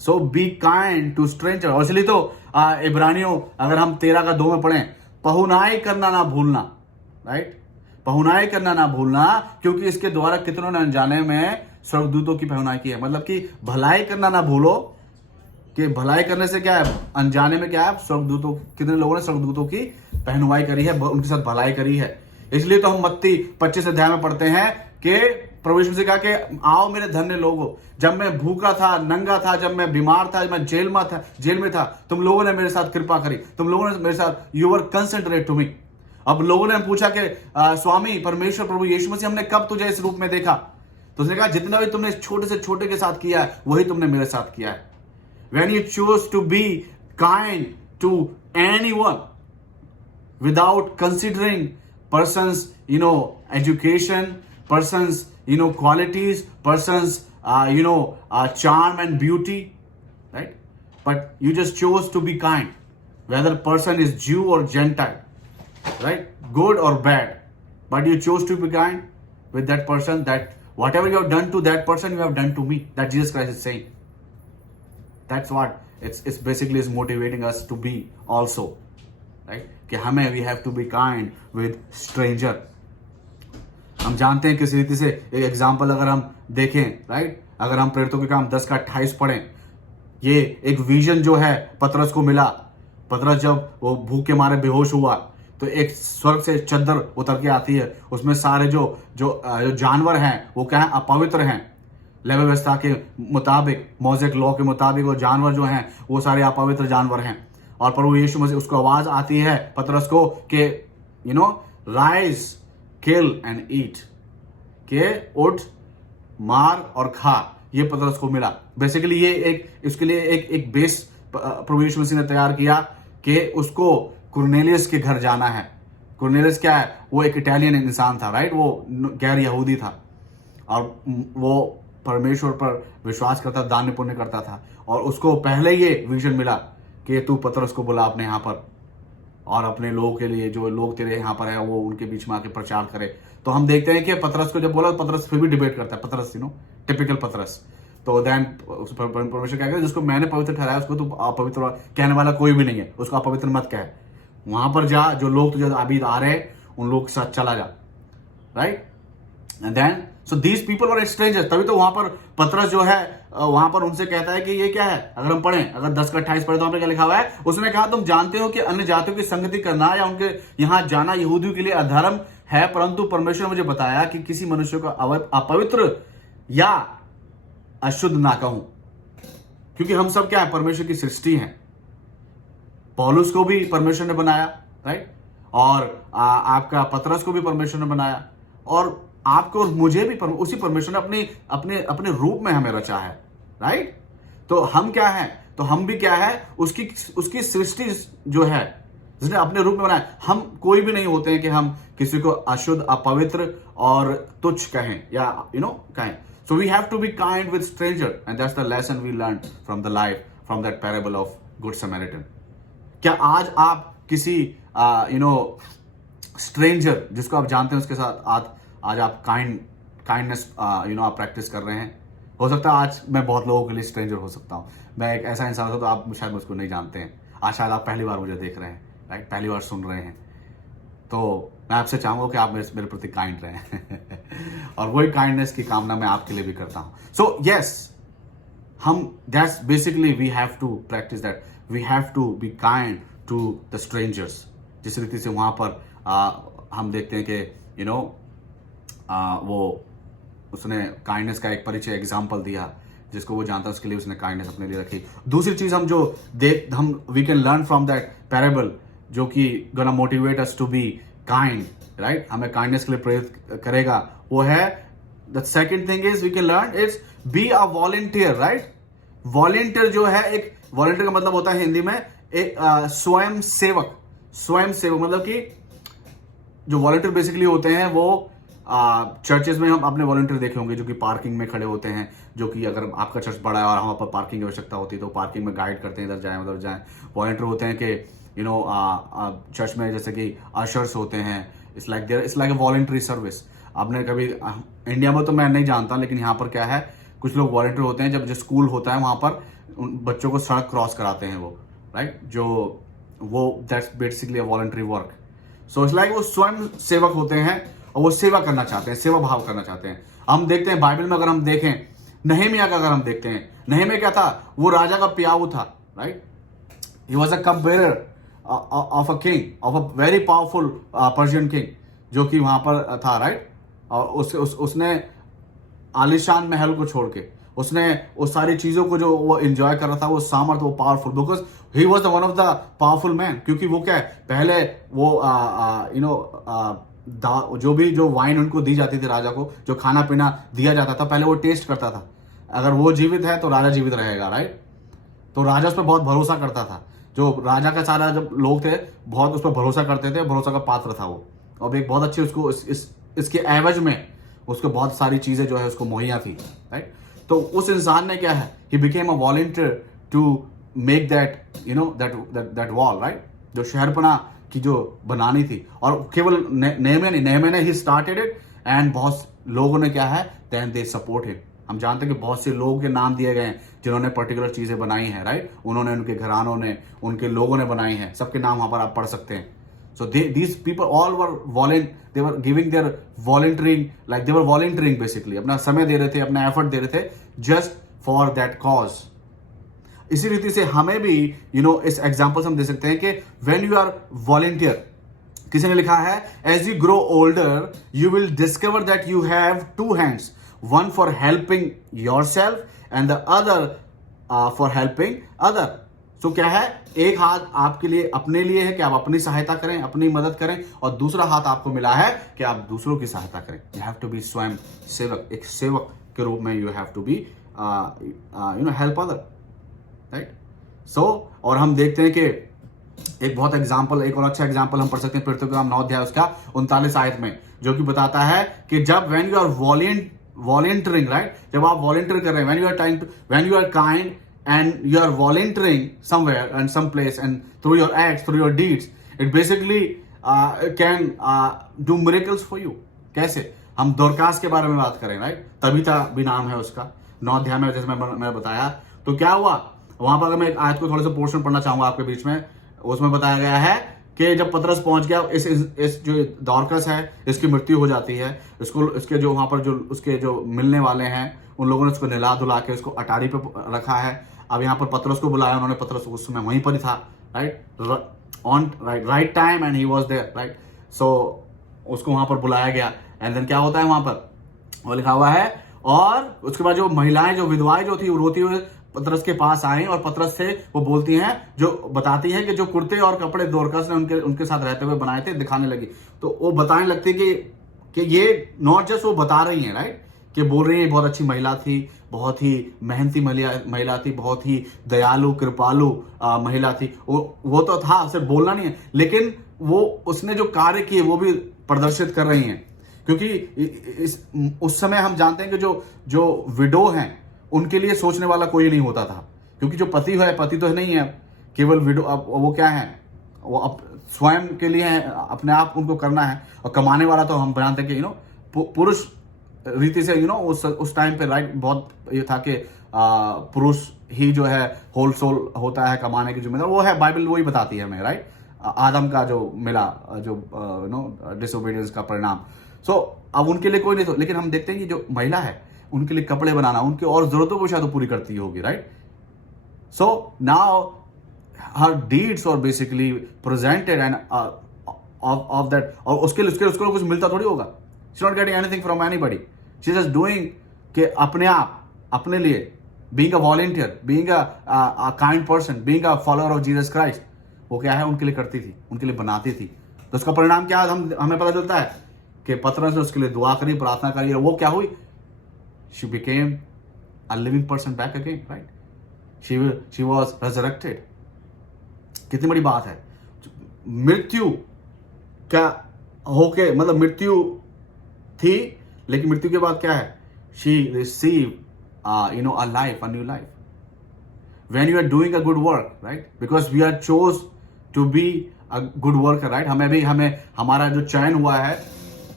So be kind to stranger. और इसलिए तो इब्रानियों अगर हम 13:2 में पढ़ें, पहुनाई करना ना भूलना, राइट? पहुनाई करना ना भूलना, क्योंकि इसके द्वारा कितनों ने अनजाने में स्वर्गदूतों की पहुनाई की है. मतलब कि भलाई करना ना भूलो, कि भलाई करने से क्या है, अनजाने में क्या है, स्वर्गदूतों, कितने लोगों ने स्वर्गदूतों की पहनुवाई करी है, उनके साथ भलाई करी है. इसलिए तो हम मत्ती 25 अध्याय में पढ़ते हैं कि प्रभु यीशु से कहा कि आओ मेरे धन्य लोगों, जब मैं भूखा था, नंगा था, जब मैं बीमार था, जब मैं जेल में था, तुम लोगों ने मेरे साथ कृपा करी, तुम लोगों ने मेरे साथ, you were concentrate to me. अब लोगों ने पूछा कि स्वामी परमेश्वर प्रभु यीशु मसीह, हमने कब तुझे इस रूप में देखा? तो उसने कहा जितना भी तुमने छोटे से छोटे के साथ किया है वही तुमने मेरे साथ किया है. When you choose to be kind to anyone without considering person's, education, person's, qualities, person's, charm and beauty, right? But you just chose to be kind, whether person is Jew or Gentile, right? Good or bad. But you chose to be kind with that person, that whatever you have done to that person, you have done to me. That Jesus Christ is saying. That's what it's basically is motivating us to be also, right? कि हमें we have to be kind with stranger. हम जानते हैं किस रीति से, एक example अगर हम देखें, राइट? अगर हम प्रेरितों के काम 10:28 पढ़ें, ये एक विजन जो है पतरस को मिला. पतरस जब वो भूख के मारे बेहोश हुआ तो एक स्वर्ग से चद्दर उतर के आती है, उसमें सारे जो जानवर हैं वो क्या है, अपवित्र हैं. लेवी व्यवस्था के मुताबिक, मोज़ेक लॉ के मुताबिक वो जानवर जो हैं वो सारे अपवित्र जानवर हैं. और प्रभु यीशु मसीह, उसको आवाज आती है पतरस को कि राइज किल एंड ईट, के उठ, मार और खा. ये पतरस को मिला। बेसिकली ये इसके लिए एक बेस प्रोविजन मसीह ने तैयार किया कि उसको कुरनेलियस के घर जाना है। कुरनेलियस क्या है? वो एक इटालियन इंसान था, राइट? वो गैर यहूदी था और वो परमेश्वर पर विश्वास करता, दान पुण्य करता था, और उसको पहले ये विजन मिला कि तू पतरस को बुला अपने यहाँ पर और अपने लोगों के लिए, जो लोग तेरे यहाँ पर है वो उनके बीच में आके प्रचार करे। तो हम देखते हैं कि पतरस को जब बोला, पतरस फिर भी डिबेट करता है। पतरस टिपिकल पतरस। तो देन परमेश्वर क्या कहता है, जिसको मैंने पवित्र ठहराया उसको तू अपवित्र कहने वाला कोई भी नहीं है, उसको अपवित्र मत कहे। वहां पर जा, जो लोग तुझे अभी आ रहे हैं उन लोग के साथ चला जा, right? And then so these people were strangers. तभी तो वहां पर पतरस जो है वहां पर उनसे कहता है कि ये क्या है। अगर हम पढ़ें, अगर 10:28 पढ़े तो वहां पर क्या लिखा हुआ है? उसने कहा, तुम जानते हो कि अन्य जातियों की संगति करना या उनके यहां जाना यहूदियों के लिए अधर्म है, परंतु परमेश्वर ने मुझे बताया कि किसी मनुष्य को अपवित्र या अशुद्ध ना कहूं, क्योंकि हम सब क्या है? परमेश्वर की सृष्टि है। पौलुस को भी परमेश्वर ने बनाया, राइट? और आपका पतरस को भी परमेश्वर ने बनाया, और आपको और मुझे भी उसी परमेश्वर ने अपने रूप में हमें रचा है, राइट? तो हम क्या है? तो हम भी क्या है? उसकी सृष्टि जो है, जिसने अपने रूप में बनाया। हम कोई भी नहीं होते हैं कि हम किसी को अशुद्ध, अपवित्र और तुच्छ कहें या कहें। So we have to be kind with stranger, and that's the lesson we learned from the life, from that parable of Good Samaritan. क्या आज आप किसी स्ट्रेंजर जिसको आप जानते हैं उसके साथ आज आप काइंडनेस आप प्रैक्टिस कर रहे हैं? हो सकता है आज मैं बहुत लोगों के लिए स्ट्रेंजर हो सकता हूँ। मैं एक ऐसा इंसान हूँ तो आप शायद मुझको नहीं जानते हैं। आज शायद आप पहली बार मुझे देख रहे हैं, राइट? पहली बार सुन रहे हैं। तो मैं आपसे चाहूंगा कि आप मेरे प्रति काइंड रहें और वही काइंडनेस की कामना मैं आपके लिए भी करता हूं। So yes, that's basically we have to practice that. We have to be kind to the strangers. जिस रीति से वहां पर हम देखते हैं कि वो उसने काइंडनेस का एक परिचय, एग्जाम्पल दिया, जिसको वो जानता उसके लिए उसने काइंडनेस अपने लिए रखी। दूसरी चीज हम we can learn from that parable, जो कि gonna motivate us to be kind, right? हमें काइंडनेस के लिए प्रेरित करेगा, वो है the second thing is we can learn it's be a volunteer, right? Volunteer जो है, एक वॉलंटियर का मतलब होता है हिंदी में एक स्वयं सेवक। स्वयं सेवक मतलब कि जो वॉलंटियर बेसिकली होते हैं वो चर्चेस में हम अपने वॉलंटियर देखे होंगे जो कि पार्किंग में खड़े होते हैं, जो कि अगर आपका चर्च बड़ा है और वहां पर पार्किंग की आवश्यकता होती है तो पार्किंग में गाइड करते हैं, इधर जाएं उधर जाएं। वॉलंटियर होते हैं कि चर्च में जैसे कि अशर्स होते हैं। It's like a voluntary service. आपने कभी इंडिया में तो मैं नहीं जानता, लेकिन यहाँ पर क्या है, कुछ लोग वॉलंटियर होते हैं जब जो स्कूल होता है वहां पर उन बच्चों को सड़क क्रॉस कराते हैं वो, राइट? वो that's basically a voluntary work. So it's like वो स्वयं सेवक होते हैं और वो सेवा करना चाहते हैं, सेवा भाव करना चाहते हैं। हम देखते हैं बाइबल में, अगर हम देखें नहम्याह का, अगर हम देखते हैं, नहम्याह क्या था? वो राजा का प्याऊ था, right? He was a cup bearer of a king, of a very powerful Persian king, जो कि वहां पर था, राइट? और उसने आलिशान महल को छोड़ के उसने उस सारी चीजों को जो वो एंजॉय कर रहा था, वो सामर्थ, वो powerful, because he was the one of the powerful man. क्योंकि वो क्या है, पहले वो जो वाइन उनको दी जाती थी, राजा को जो खाना पीना दिया जाता था, पहले वो टेस्ट करता था। अगर वो जीवित है तो राजा जीवित रहेगा, राइट? तो राजा उस पर बहुत भरोसा करता था। जो राजा का सारा जब लोग थे बहुत उस पर भरोसा करते थे, भरोसा का पात्र था वो। और एक बहुत अच्छी उसको इसके एवज में उसको बहुत सारी चीजें जो है उसको मुहैया थी, राइट? तो उस इंसान ने क्या है, he became a volunteer to make that wall, right? जो शहरपना की जो बनानी थी। और केवल नहम्याह ने ही स्टार्टेड इट, एंड बहुत लोगों ने क्या है, देन दे सपोर्ट हिम। हम जानते हैं कि बहुत से लोगों के नाम दिए गए हैं जिन्होंने पर्टिकुलर चीजें बनाई हैं, राइट? उन्होंने, उनके घरानों ने, उनके लोगों ने बनाई हैं। सबके नाम वहां पर आप पढ़ सकते हैं। So these people all were they were giving their volunteering, like they were volunteering basically, अपना समय दे रहे थे, अपना एफर्ट दे रहे थे just for that cause। इसी रीति से हमें भी इस एग्जांपल्स हम दे सकते हैं कि when you are volunteer, किसी ने लिखा है as you grow older you will discover that you have two hands, one for helping yourself and the other for helping other। तो क्या है, एक हाथ आपके लिए, अपने लिए है कि आप अपनी सहायता करें, अपनी मदद करें, और दूसरा हाथ आपको मिला है कि आप दूसरों की सहायता करें। यू हैव टू बी स्वयं सेवक, एक सेवक के रूप में you have to be help other, right. So और हम देखते हैं कि एक बहुत एग्जाम्पल, एक और अच्छा एग्जाम्पल हम पढ़ सकते हैं पृथ्वी का 9 अध्याय उसका 39 आयत में, जो कि बताता है कि जब when you are volunteering, right, जब आप वॉलंटियर कर रहे हैं, when you are kind and you are volunteering somewhere and some place, and through your acts, through your deeds, it basically can do miracles for you. कैसे? हम Dorcas के बारे में बात करें, राइट, तबीता भी नाम है उसका, 9 अध्याय में जैसे मैंने बताया। तो क्या हुआ वहां पर, अगर मैं एक आयत को थोड़ा सा पोर्शन पढ़ना चाहूंगा आपके बीच में, उसमें बताया गया है कि जब पतरस पहुंच गया, इस जो दोरकास है इसकी मृत्यु हो जाती है, इसके जो वहां पर जो उसके जो मिलने वाले हैं उन लोगों ने उसको नहला धुला के उसको अटारी पे रखा है। अब यहाँ पर पतरस को बुलाया उन्होंने, पतरस उस समय वहीं पर ही था, right, on right time and he was there, right. So उसको वहां पर बुलाया गया, एंड देन क्या होता है वहां पर, वो लिखा हुआ है, और उसके बाद जो महिलाएं, जो विधवाएं जो थी, वो रोती हुए पतरस के पास आई और पतरस से वो बोलती हैं, जो बताती है कि जो कुर्ते और कपड़े दोरकास ने उनके साथ रहते हुए बनाए थे, दिखाने लगी। तो वो बताने लगती कि ये नॉट जस्ट वो बता रही है, राइट, कि बोल रही है बहुत अच्छी महिला थी, बहुत ही मेहनती महिला थी, बहुत ही दयालु कृपालु महिला थी। वो तो था, सिर्फ बोलना नहीं है, लेकिन वो उसने जो कार्य किए वो भी प्रदर्शित कर रही हैं। क्योंकि उस समय हम जानते हैं कि जो विडो हैं उनके लिए सोचने वाला कोई नहीं होता था, क्योंकि जो पति तो नहीं है, केवल विडो। अब वो क्या है, वो स्वयं के लिए है, अपने आप उनको करना है, और कमाने वाला तो हम जानते हैं कि पुरुष रीति से उस टाइम पे, राइट, बहुत ये था कि पुरुष ही जो है होल सोल होता है, कमाने की जिम्मेदार वो है। बाइबल वही बताती है हमें, राइट, आदम का जो मिला, जो डिसोबीडियंस का परिणाम। सो अब उनके लिए कोई नहीं था, लेकिन हम देखते हैं कि जो महिला है उनके लिए कपड़े बनाना, उनकी और जरूरतों को शायद पूरी करती होगी, राइट। सो नाउ हर डीड्स और basically presented end of that, और उसके उसको कुछ मिलता थोड़ी होगा। She not getting anything from anybody, she is just doing कि अपने आप, अपने लिए, being a volunteer, being a kind person, being a follower of Jesus Christ, वो क्या है उनके लिए करती थी, उनके लिए बनाती थी। तो उसका परिणाम क्या है, हमें पता चलता है कि पतरस ने उसके लिए दुआ करी, प्रार्थना करी, और वो क्या हुई, she became a living person back again, right, she was resurrected. कितनी बड़ी बात है। मृत्यु क्या होके, मतलब मृत्यु थी, लेकिन मृत्यु के बाद क्या है, she receive a life, a new life. When you are doing a good work, right? Because we are chose to be a good worker, right? हमें हमारा जो चयन हुआ है,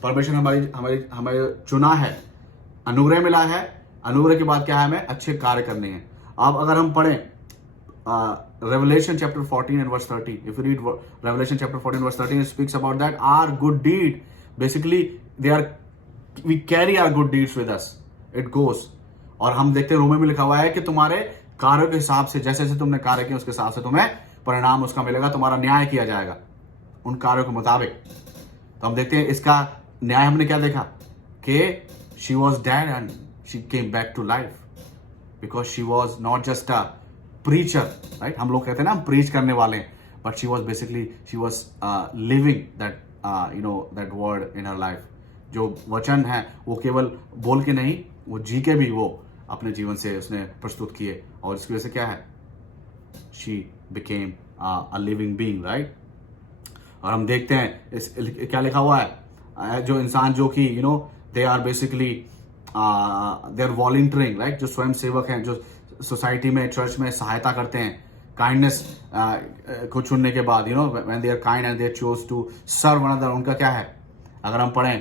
परमेश्वर हमारे चुना है, अनुग्रह मिला है, अनुग्रह के बाद क्या है, हमें अच्छे कार्य करने हैं। अब अगर हम पढ़ें Revelation chapter 14 and verse 30, if you read Revelation chapter 14 verse 13, it speaks about that our good deed, basically we carry our good deeds with us, it goes। और हम देखते हैं रोमे में लिखा हुआ है कि तुम्हारे कार्यों के हिसाब से, जैसे जैसे तुमने कार्य किए उसके हिसाब से तुम्हें परिणाम उसका मिलेगा, तुम्हारा न्याय किया जाएगा उन कार्यों के मुताबिक। तो हम देखते हैं इसका न्याय हमने क्या देखा कि she was dead and she came back to life, because she was not just a preacher, right, हम लोग कहते हैं ना हम प्रीच करने वाले हैं, but she was basically she was living that word in her life. जो वचन है वो केवल बोल के नहीं, वो जी के भी वो अपने जीवन से उसने प्रस्तुत किए, और इसकी वजह से क्या है, she became a living being, right. और हम देखते हैं इस क्या लिखा हुआ है, जो इंसान जो कि they are basically they are volunteering, right, जो स्वयं सेवक हैं, जो सोसाइटी में, चर्च में सहायता करते हैं, काइंडनेस को चुनने के बाद, when they are kind and they chose to serve one another, उनका क्या है, अगर हम पढ़ें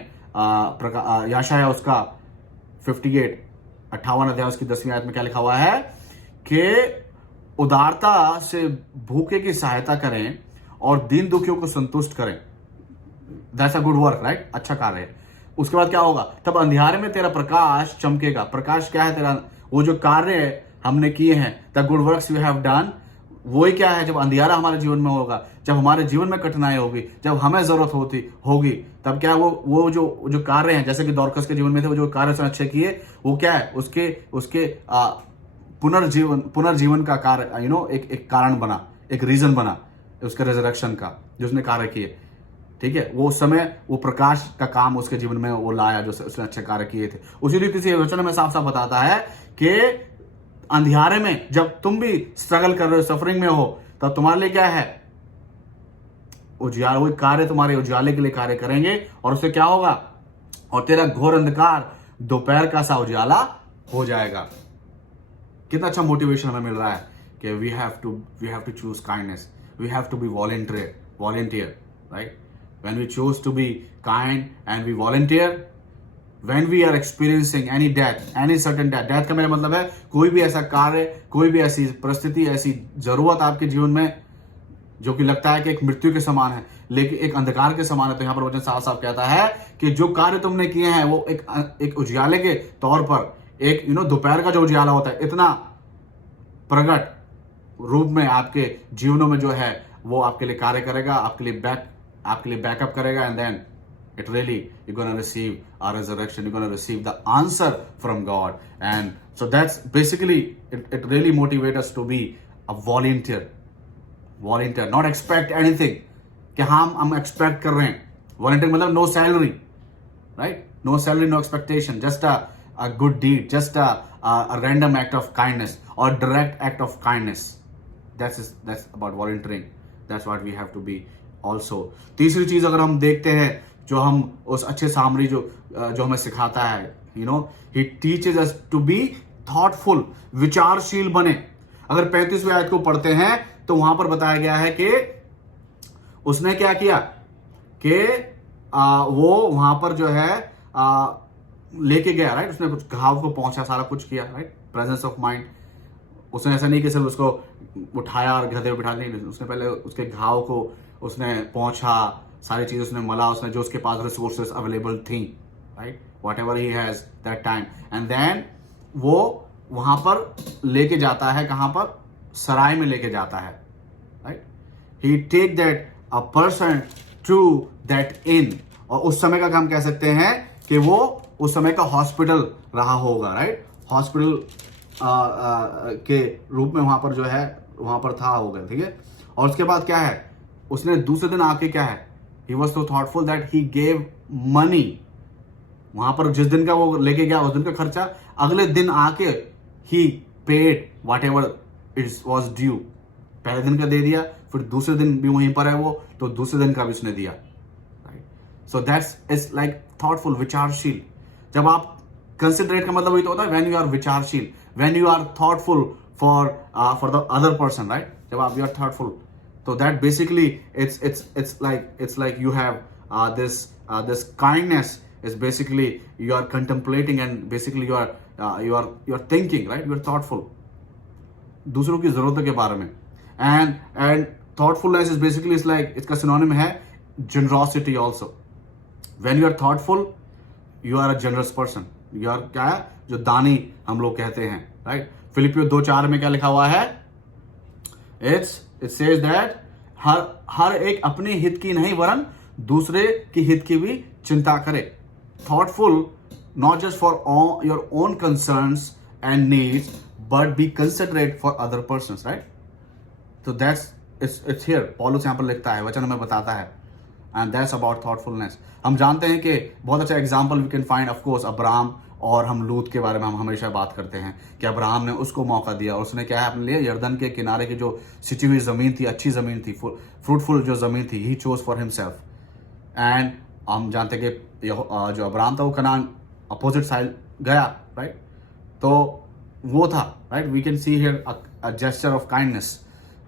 यशायाह उसका 58 अध्याय उसकी 10वीं आयत में क्या लिखा हुआ है कि उदारता से भूखे की सहायता करें और दीन दुखियों को संतुष्ट करें। That's a good work, right, अच्छा कार्य है। उसके बाद क्या होगा, तब अंधियारे में तेरा प्रकाश चमकेगा। प्रकाश क्या है तेरा, वो जो कार्य हमने किए हैं, the good works you have done, वही क्या है, जब अंधियारा हमारे जीवन में होगा, जब हमारे जीवन में कठिनाई होगी, जब हमें जरूरत होगी, तब क्या वो जो कार्य हैं, जैसे कि दोरकस के जीवन में थे, वो जो कार्य उसने अच्छे किए, वो क्या है, उसके पुनर्जीवन का कार्य, एक कारण बना, एक रीजन बना उसके रिजरेक्शन का, जो उसने कार्य किए, ठीक है। वो उस समय वो प्रकाश का काम उसके जीवन में वो लाया, जो उसने अच्छे कार्य किए थे। उसी रीति से वचन में साफ साफ बताता है कि अंधियारे में जब तुम भी स्ट्रगल कर रहे हो, सफरिंग में हो, तब तुम्हारे लिए क्या है? उजियारे, वो कार्य तुम्हारे उजाले के लिए कार्य करेंगे और उससे क्या होगा? और तेरा घोर अंधकार दोपहर का सा उजाला हो जाएगा। कितना अच्छा मोटिवेशन हमें मिल रहा है कि we have to choose kindness, we have to be volunteer, right? When we choose to be kind and we volunteer, when we are experiencing any death, any certain death का मेरा मतलब है कोई भी ऐसा कार्य, कोई भी ऐसी परिस्थिति, ऐसी जरूरत आपके जीवन में जो कि लगता है कि एक मृत्यु के समान है, लेकिन एक अंधकार के समान है, तो यहां पर वचन साफ साफ कहता है कि जो कार्य तुमने किए हैं वो एक उजियाले के तौर पर, एक दोपहर का जो उजियाला होता है, इतना प्रगट रूप में आपके जीवनों में जो है वो आपके लिए कार्य करेगा, आपके लिए बैकअप करेगा, and then it really, you're going to receive a resurrection, you're going to receive the answer from God. And so that's basically, it really motivates us to be a volunteer, not expect anything कि हम expect कर रहे हैं. Volunteer मतलब no salary, right? No salary, no expectation, just a good deed, just a random act of kindness or direct act of kindness. That's about volunteering. That's what we have to be also. तीसरी चीज अगर हम देखते हैं जो हम उस अच्छे सामरी जो हमें सिखाता है, he teaches us to be thoughtful, विचारशील बने। अगर 35वीं आयत को पढ़ते हैं तो वहां पर बताया गया है कि उसने क्या किया कि वो वहां पर जो है लेके गया, राइट? उसने कुछ घाव को पहुंचा, सारा कुछ किया, राइट? Presence of mind. उसने ऐसा नहीं कि सिर्फ उसको उठाया और गधे पे बिठा, नहीं, उसने पहले उसके घाव को उसने पहुंचा, सारी चीज उसने मला, उसने जो उसके पास रिसोर्सेस अवेलेबल थी, right? Whatever he has that time, and then वो वहां पर लेके जाता है, कहां पर? सराय में लेके जाता है, right? He take that a person to that inn, और उस समय का हम कह सकते हैं कि वो उस समय का हॉस्पिटल रहा होगा, राइट? हॉस्पिटल के रूप में वहां पर जो है वहां पर था होगा, ठीक है? और उसके बाद क्या है? उसने दूसरे दिन आके क्या है? He was so thoughtful that he gave money. वहां पर जिस दिन का वो लेके गया उस दिन का खर्चा अगले दिन आके he paid whatever it was due. पहले दिन का दे दिया, फिर दूसरे दिन भी वहीं पर है वो, तो दूसरे दिन का भी उसने दिया, right? So it's like thoughtful, विचारशील। जब आप कंसिडरेट का मतलब वही तो होता है when you are विचारशील, when you are thoughtful for the other person, right? जब आप you are thoughtful, so that basically it's like you have this kindness is basically you are contemplating and basically you are thinking, right? You are thoughtful दूसरों की जरूरतों के बारे में, and thoughtfulness is basically is like इसका synonym है generosity also. When you are thoughtful, you are a generous person. You are क्या है? जो दानी हम लोग कहते हैं, right? फिलिपियो 2:4 में क्या लिखा हुआ है? It says that हर एक अपने हित की नहीं वरन दूसरे की हित की भी चिंता करे। Thoughtful, not just for your own concerns and needs, but be considerate for other persons, right? So it's here. पौलुस यहाँ पर लिखता है, वचन हमें बताता है, and that's about thoughtfulness. हम जानते हैं कि बहुत अच्छा example we can find, of course, Abraham, और हम लूत के बारे में हम हमेशा बात करते हैं कि अब्राहम ने उसको मौका दिया और उसने क्या है अपने लिए यर्दन के किनारे की जो सिंची हुई जमीन थी, अच्छी जमीन थी, फ्रूटफुल जो जमीन थी, he chose for himself. And हम जानते हैं कि जो अब्राहम था वो कनान अपोजिट साइड गया, राइट? तो वो था, right? We can see here a gesture of kindness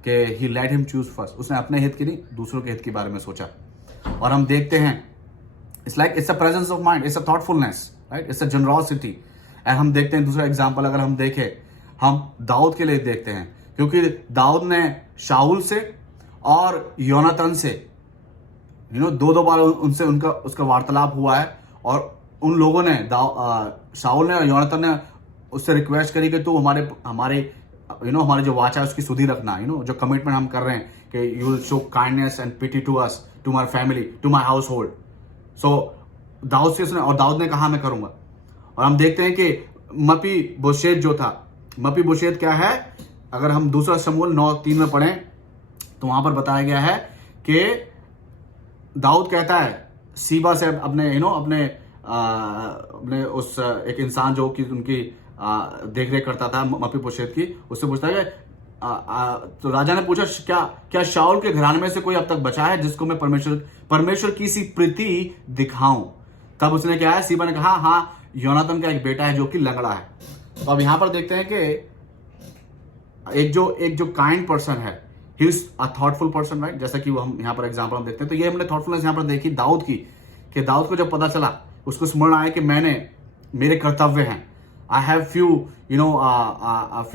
कि he let him choose first. उसने अपने हित की नहीं, दूसरों के हित के बारे में सोचा। और हम देखते हैं it's a presence of mind, it's a thoughtfulness, right? It's a generosity. And हम देखते हैं दूसरा एग्जाम्पल अगर हम देखें, हम दाऊद के लिए देखते हैं, क्योंकि दाऊद ने शाऊल से और योनातन से दो बार उनसे उसका वार्तालाप हुआ है, और उन लोगों ने शाऊल ने और योनातन ने उससे रिक्वेस्ट करी कि तू हमारे जो वाचा है उसकी सुधि रखना, जो कमिटमेंट हम कर रहे हैं कि you will show kindness and pity to us, to my family, to my household. So दाऊद से उसने, और दाऊद ने कहा मैं करूंगा। और हम देखते हैं कि मपी बोशेत जो था, मपी बोशेत क्या है? अगर हम दूसरा शमूएल 9:3 में पढ़ें तो वहां पर बताया गया है कि दाऊद कहता है सीबा से अपने अपने उस एक इंसान जो कि उनकी देख रेख करता था मपीबोशेत की, उससे पूछता है कि तो राजा ने पूछा क्या शाऊल के घराने में से कोई अब तक बचा है जिसको मैं परमेश्वर की सी प्रीति दिखाऊं? तब उसने क्या है, सीबा ने कहा हाँ, योनातन का एक बेटा है जो कि लंगड़ा है। तो अब यहां पर देखते हैं कि एक जो काइंड पर्सन है, he is a thoughtful person, right? जैसा कि वो हम यहाँ पर एग्जांपल हम देखते हैं। तो ये हमने थॉटफुलनेस यहाँ पर देखी दाऊद की, कि दाऊद को जब पता चला, उसको स्मरण आया कि मेरे कर्तव्य हैं, I have few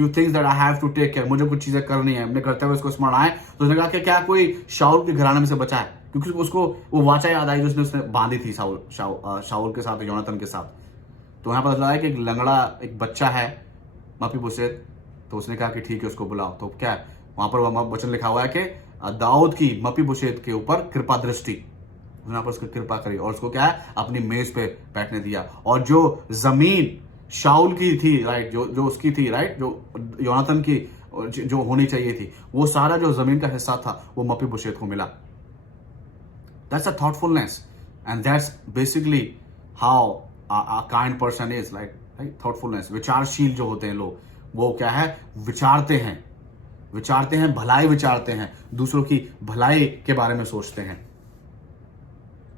things that I have to take care, मुझे कुछ चीजें करनी है, अपने कर्तव्य उसको स्मरण आए। तो उसने कहा कि क्या कोई शाऊल के घराने में से बचा है, क्योंकि उसको वो वाचा याद आई जो उसने बांधी थी शाऊल के साथ, योनातन के साथ। तो यहाँ पता चला है कि एक लंगड़ा एक बच्चा है मपीबोशेत। तो उसने कहा कि ठीक है, उसको बुलाओ। तो क्या है वहां पर वचन लिखा हुआ है कि दाऊद की मपीबोशेत के ऊपर कृपा दृष्टि, उसने पर उसको कृपा करी और उसको क्या है, अपनी मेज पे बैठने दिया। और जो जमीन शाऊल की थी, राइट, जो उसकी थी, राइट, जो योनातन की जो होनी चाहिए थी, वो सारा जो जमीन का हिस्सा था वो मपीबोशेत को मिला। That's a thoughtfulness and that's basically how a kind person is, like thoughtfulness. विचारशील जो होते हैं लोग, वो क्या है, विचारते हैं, भलाई विचारते हैं, दूसरों की भलाई के बारे में सोचते हैं।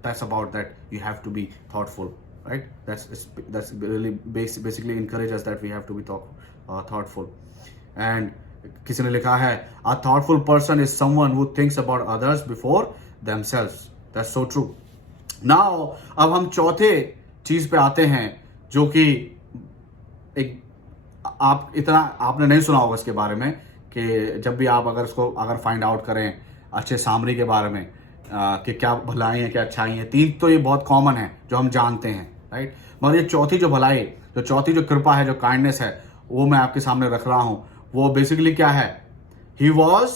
That's about that. You have to be thoughtful, right? That's really basically encourage us that we have to be thoughtful. And किसी ने लिखा है, a thoughtful person is someone who thinks about others before themselves. That's so true. Now, अब हम चौथे चीज पे आते हैं, जो कि एक आपने नहीं सुना होगा इसके बारे में, कि जब भी आप अगर फाइंड आउट करें अच्छे सामरी के बारे में, कि क्या भलाई है क्या अच्छाई है, तीन तो ये बहुत कॉमन है जो हम जानते हैं, राइट? मगर ये चौथी जो भलाई, जो चौथी जो कृपा है, जो काइंडनेस है, वो मैं आपके सामने रख रहा हूं। वो बेसिकली क्या है, he was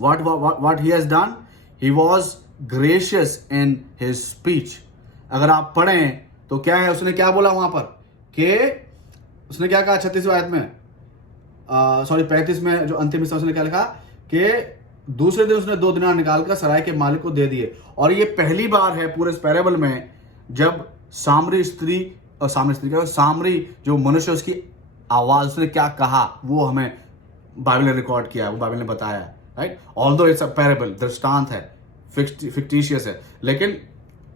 what he has done, he was gracious in his speech. अगर आप पढ़ें तो क्या है, उसने क्या बोला वहां पर, कि उसने क्या कहा 36वें आयत में, 35 में जो अंतिम हिस्सा, उसने क्या लिखा कि दूसरे दिन उसने 2 दिनार निकालकर सराय के मालिक को दे दिए। और ये पहली बार है पूरे इस पैराबल में जब सामरी जो मनुष्य, उसकी आवाज, उसने क्या कहा, वो हमें बाइबल ने रिकॉर्ड किया है, वो बाइबल ने बताया है, right? Although it's a parable, दृष्टांत है, फिक्टिशियस है, लेकिन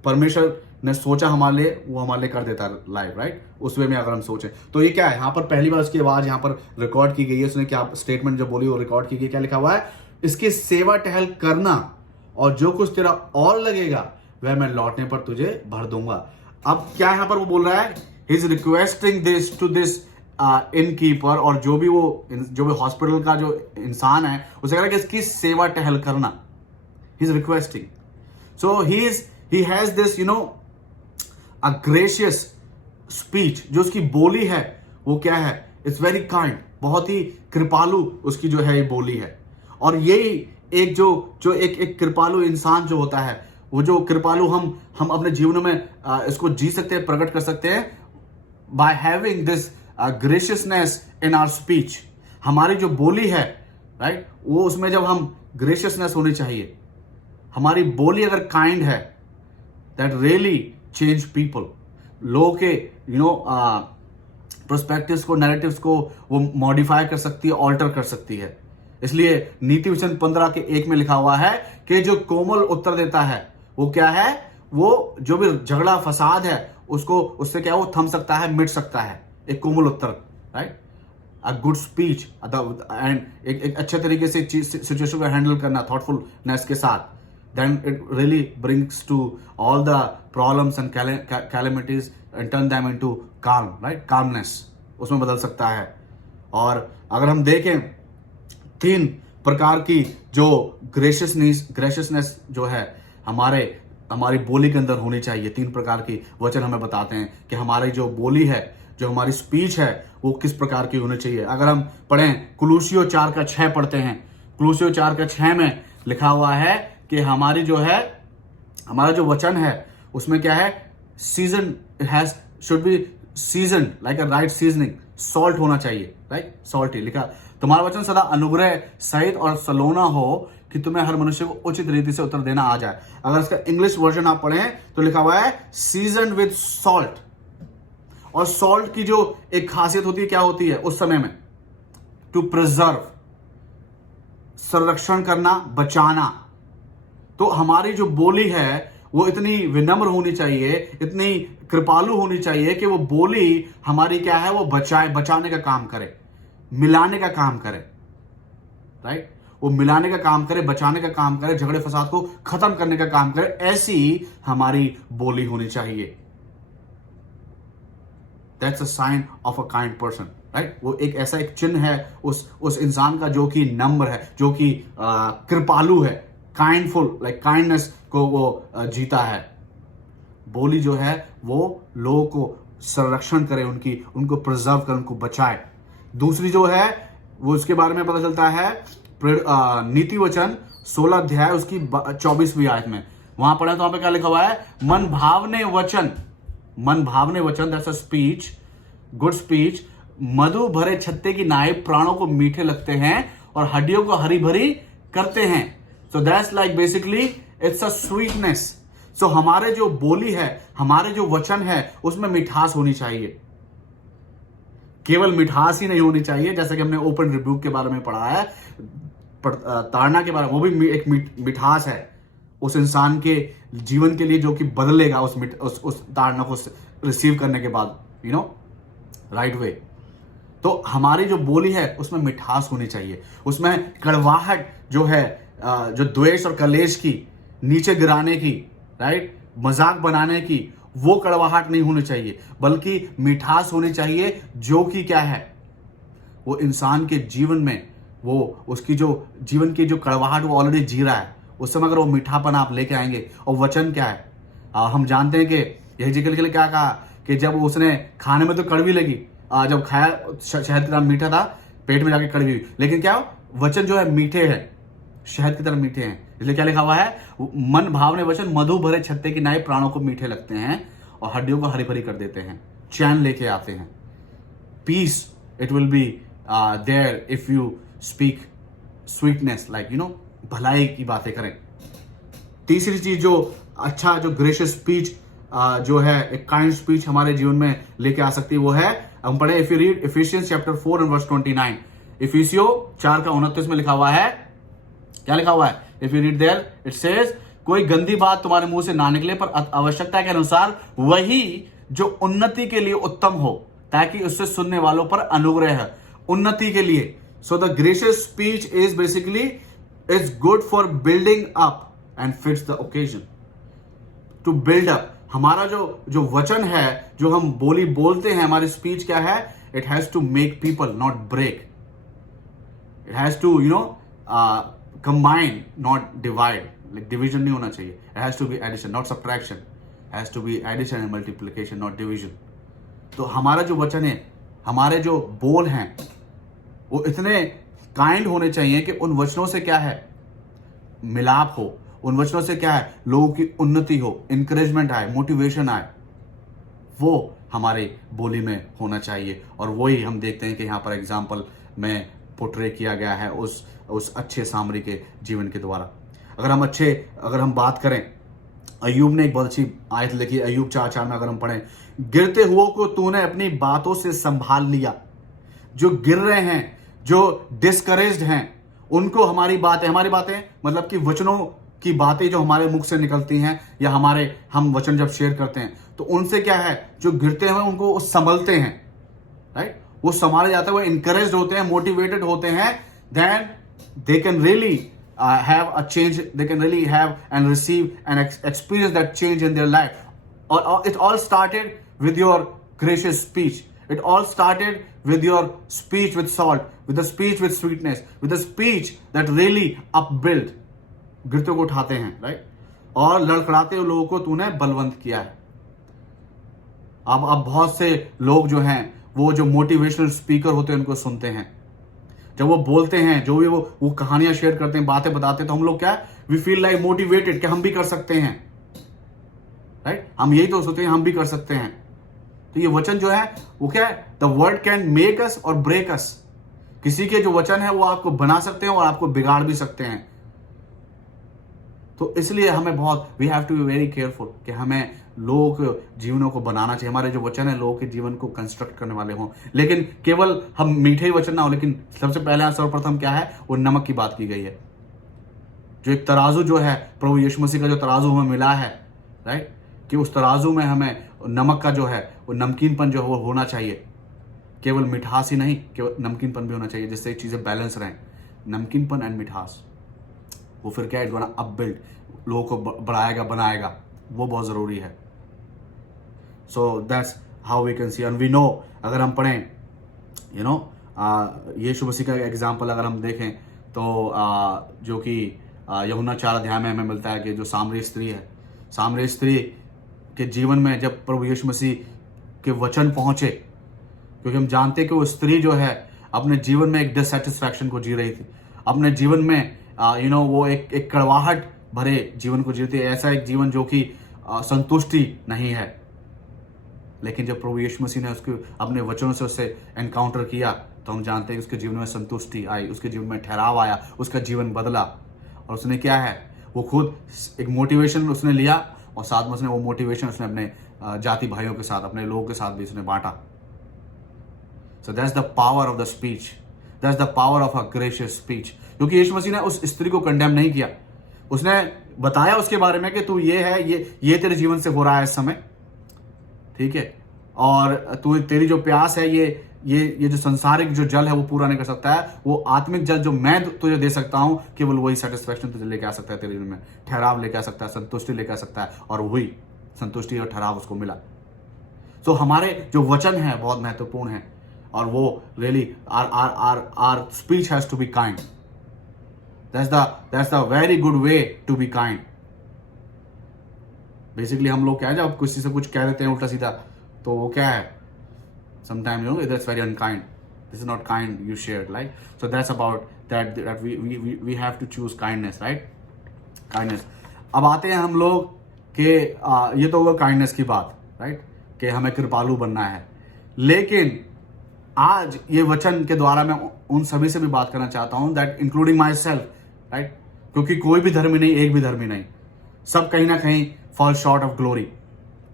परमेश्वर ने सोचा हमारे लिए, वो हमारे लिए कर देता है लाइव, राइट? उस वे में अगर हम सोचें तो ये क्या है, यहाँ पर पहली बार उसकी आवाज यहाँ पर रिकॉर्ड की गई है। उसने क्या स्टेटमेंट जो बोली वो रिकॉर्ड की गई। क्या लिखा हुआ है, इसकी सेवा टहल करना और जो कुछ तेरा और लगेगा वह मैं लौटने पर तुझे भर दूंगा। अब क्या यहाँ पर वो बोल रहा है, he is requesting this to this innkeeper, और जो भी हॉस्पिटल का जो इंसान है, उसे कह रहा है कि इसकी सेवा टहल करना, he is requesting. So he has this a gracious speech, जो उसकी बोली है वो क्या है, इट्स वेरी काइंड, बहुत ही कृपालु उसकी जो है ये बोली है। और यही एक जो एक कृपालु इंसान जो होता है, वो जो कृपालु हम अपने जीवन में इसको जी सकते हैं, प्रकट कर सकते हैं, by having this graciousness in our speech. हमारी जो बोली है, राइट, वो उसमें जब हम ग्रेशियसनेस होनी चाहिए, हमारी बोली अगर काइंड है, दैट रियली चेंज पीपल। लोगों के पर्सपेक्टिव्स को, नैरेटिव्स को वो मॉडिफाई कर सकती है, ऑल्टर कर सकती है। इसलिए नीति वचन 15:1 में लिखा हुआ है कि जो कोमल उत्तर देता है वो क्या है, वो जो भी झगड़ा फसाद है उससे क्या वो थम सकता है, मिट सकता है, एक कोमल उत्तर, right? A good speech and एक अच्छे तरीके से सिचुएशन को हैंडल करना थॉटफुलनेस के साथ, then it really brings to all the problems and calamities and turn them into calm, right? Calmness उसमें बदल सकता है। और अगर हम देखें 3 प्रकार की जो ग्रेशियसनेस जो है हमारी बोली के अंदर होनी चाहिए। 3 प्रकार की वचन हमें बताते हैं कि हमारी जो बोली है, जो हमारी स्पीच है, वो किस प्रकार की होनी चाहिए। अगर हम पढ़ें कुलूसियों 4:6 पढ़ते हैं, कुलूसियों 4:6 में लिखा हुआ है कि हमारी जो है, हमारा जो वचन है उसमें क्या है, season should be season like a right seasoning, salt होना चाहिए, राइट? सॉल्टी लिखा, तुम्हारा वचन सदा अनुग्रह सहित और सलोना हो कि तुम्हें हर मनुष्य को उचित रीति से उत्तर देना आ जाए। अगर इसका इंग्लिश वर्जन आप पढ़ें तो लिखा हुआ है सीजन विद सॉल्ट। और सॉल्ट की जो एक खासियत होती है क्या होती है उस समय में, टू प्रिजर्व, संरक्षण करना, बचाना। तो हमारी जो बोली है वो इतनी विनम्र होनी चाहिए, इतनी कृपालु होनी चाहिए कि वो बोली हमारी क्या है, वो बचाने का काम करे, मिलाने का काम करे, राइट। वो मिलाने का काम करे, बचाने का काम करे, झगड़े फसाद को खत्म करने का काम करे, ऐसी हमारी बोली होनी चाहिए। That's a sign of a kind person, right. वो एक ऐसा एक चिन्ह है उस इंसान का जो कि नम्र है, जो कि कृपालु है, काइंडफुल, लाइक काइंडनेस को वो जीता है। बोली जो है वो लोगों को संरक्षण करे, उनको प्रिजर्व करे, उनको बचाए। दूसरी जो है वो उसके बारे में पता चलता है नीति वचन 16 अध्याय उसकी 24वीं आयत में। वहां पढ़े तो वहां पे क्या लिखा हुआ है, मन भावने वचन, that's a speech, good speech, मधु भरे छत्ते की नाई प्राणों को मीठे लगते हैं और हड्डियों को हरी भरी करते हैं। So that's like basically it's a sweetness. So हमारे जो बोली है, हमारे जो वचन है, उसमें मिठास होनी चाहिए। केवल मिठास ही नहीं होनी चाहिए, जैसे कि हमने ओपन रिब्यूक के बारे में पढ़ा है, ताड़ना के बारे में, वो भी एक मिठास है उस इंसान के जीवन के लिए जो कि बदलेगा उस ताड़ना को रिसीव करने के बाद, यू नो, राइट वे। तो हमारी जो बोली है उसमें मिठास होनी चाहिए, उसमें कड़वाहट जो है, जो द्वेष और कलेश की, नीचे गिराने की, राइट, मजाक बनाने की, वो कड़वाहट नहीं होनी चाहिए, बल्कि मिठास होनी चाहिए, जो कि क्या है, वो इंसान के जीवन में, वो उसकी जो जीवन की जो कड़वाहट वो ऑलरेडी जी रहा है, उस समय अगर वो मीठापन आप लेके आएंगे। और वचन क्या है, हम जानते हैं कि यहेजकेल के लिए क्या कहा कि जब उसने खाने में तो कड़वी लगी, जब खाया शहद की तरह मीठा था, पेट में जाके कड़वी हुई, लेकिन क्या वचन जो है मीठे हैं, शहद की तरह मीठे हैं। इसलिए क्या लिखा हुआ है, मन भावने वचन मधु भरे छत्ते की नाई प्राणों को मीठे लगते हैं और हड्डियों को हरी भरी कर देते हैं, चैन लेके आते हैं। Peace it will be there if you speak sweetness, like you know, भलाई की बातें करें। तीसरी चीज जो अच्छा, जो ग्रेशियस स्पीच जो है, एक काइंड स्पीच हमारे जीवन में लेके आ सकती है, वो है, हम पढ़े if you read Ephesians chapter 4 and verse 29, इफिसियो 4:29 में लिखा हुआ है, क्या लिखा हुआ है, if you read there it says, कोई गंदी बात तुम्हारे मुंह से ना निकले, पर आवश्यकता के अनुसार वही जो उन्नति के लिए उत्तम हो, ताकि उससे सुनने वालों पर अनुग्रह है, उन्नति के लिए। So the gracious speech is basically is good for building up and fits the occasion, to build up. हमारा जो वचन है, जो हम बोली बोलते हैं, हमारी स्पीच क्या है, it has to make people, not break. It has to you know combine, not divide, like division नहीं होना चाहिए। It has to be addition, not subtraction, has to be addition and multiplication, not division. तो हमारा जो वचन है, हमारे जो बोल हैं, वो इतने काइंड होने चाहिए कि उन वचनों से क्या है, मिलाप हो, उन वचनों से क्या है, लोगों की उन्नति हो, इंकरेजमेंट आए, मोटिवेशन आए, वो हमारी बोली में होना चाहिए। और वही हम देखते हैं कि यहाँ पर एग्जाम्पल में पोर्ट्रे किया गया है उस अच्छे सामरी के जीवन के द्वारा। अगर हम बात करें, अय्यूब ने एक बहुत अच्छी आयत लिखी, अय्यूब 4:4 में अगर हम पढ़ें, गिरते हुओं को तूने अपनी बातों से संभाल लिया। जो गिर रहे हैं, जो डिस्करेज्ड हैं, उनको हमारी बातें मतलब कि वचनों की बातें जो हमारे मुख से निकलती हैं, या हम वचन जब शेयर करते हैं, तो उनसे क्या है, जो गिरते हैं उनको संभलते हैं, राइट, वो संभाले जाते हैं, वो इंकरेज्ड होते हैं, मोटिवेटेड होते हैं, then they can really have a change, they can really have and receive and experience that change in their life. Or it all started with your gracious speech. It all started with your speech with salt, with the speech with sweetness, with the speech that really upbuild, गिरते को उठाते हैं, right, और लड़खड़ाते हुए लोगों को तूने बलवंत किया है। अब बहुत से लोग जो हैं, वो जो मोटिवेशनल स्पीकर होते हैं, उनको सुनते हैं, जब वो बोलते हैं, जो भी वो कहानियां शेयर करते हैं, बातें बताते हैं, तो हम लोग क्या, वी फील लाइक मोटिवेटेड कि हम भी कर सकते हैं, राइट, हम यही तो सोचते हैं हम भी कर सकते हैं। तो ये वचन जो है वो क्या है, the word can make us और ब्रेक अस। किसी के जो वचन है वो आपको बना सकते हैं और आपको बिगाड़ भी सकते हैं। तो इसलिए हमें we have to be very careful कि हमें लोगों के जीवनों को बनाना चाहिए, हमारे जो वचन है लोगों के जीवन को कंस्ट्रक्ट करने वाले हों। लेकिन केवल हम मीठे ही वचन ना हो, लेकिन सबसे पहले सर्वप्रथम क्या है, वो नमक की बात की गई है। जो एक तराजू जो है, प्रभु यीशु मसीह का जो तराजू हमें मिला है, राइट, कि उस तराजू में हमें नमक का जो है वो नमकीनपन जो है वो होना चाहिए। केवल मिठास ही नहीं, केवल नमकीनपन भी होना चाहिए, जिससे चीजें बैलेंस रहें। नमकीनपन एंड मिठास, वो फिर क्या, इट्स गोना अपबिल्ड, लोगों को बढ़ाएगा, बनाएगा, वो बहुत जरूरी है। So that's how we can see and we know. अगर हम पढ़ें यीशु मसीह का एग्जाम्पल अगर हम देखें तो जो कि यूहन्ना 4 अध्याय में हमें मिलता है कि जो सामरी स्त्री है, सामरी स्त्री के जीवन में जब प्रभु यीशु मसीह के वचन पहुंचे, क्योंकि हम जानते हैं कि वो स्त्री जो है अपने जीवन में एक डिससेटिस्फैक्शन को जी रही थी, अपने जीवन में वो एक कड़वाहट भरे जीवन को जीती है, ऐसा एक जीवन जो कि संतुष्टि नहीं है। लेकिन जब प्रभु यीशु मसीह ने उसके अपने वचनों से उससे एनकाउंटर किया, तो हम जानते हैं कि उसके जीवन में संतुष्टि आई, उसके जीवन में ठहराव आया, उसका जीवन बदला। और उसने क्या है, वो खुद एक मोटिवेशन उसने लिया, और साथ में उसने वो मोटिवेशन उसने अपने जाति भाइयों के साथ, अपने लोगों के साथ भी उसने बांटा। So that's the power of the speech, that's the power of a gracious speech. क्योंकि यीशु मसीह ने उस स्त्री को कंडेम नहीं किया, उसने बताया उसके बारे में कि तू ये है, ये तेरे जीवन से हो रहा है इस समय, ठीक है, और तू तेरी जो प्यास है, ये जो संसारिक जो जल है वो पूरा नहीं कर सकता है, वो आत्मिक जल जो मैं तुझे दे सकता हूं, केवल वही सेटिस्फैक्शन तुझे लेके आ सकता है, तेरे जीवन में ठहराव लेके आ सकता है, संतुष्टि लेके आ सकता है, और वही संतुष्टि और ठहराव उसको मिला। तो हमारे जो वचन है बहुत महत्वपूर्ण है, और वो really our speech has to be kind. That's the very good way to be kind. Basically हम लोग क्या है, जब किसी से कुछ कह देते हैं उल्टा सीधा, तो वो क्या है, sometimes that's very unkind, this is not kind you shared, right? So that's about that we have to choose kindness, right? Kindness. अब आते हैं हम लोग कि ये तो होगा काइंडनेस की बात, राइट, कि हमें कृपालु बनना है। लेकिन आज ये वचन के द्वारा मैं उन सभी से भी बात करना चाहता हूं, that including my self, right, क्योंकि कोई भी धर्मी नहीं, एक भी धर्मी नहीं, सब कहीं ना कहीं फॉल शॉर्ट ऑफ ग्लोरी।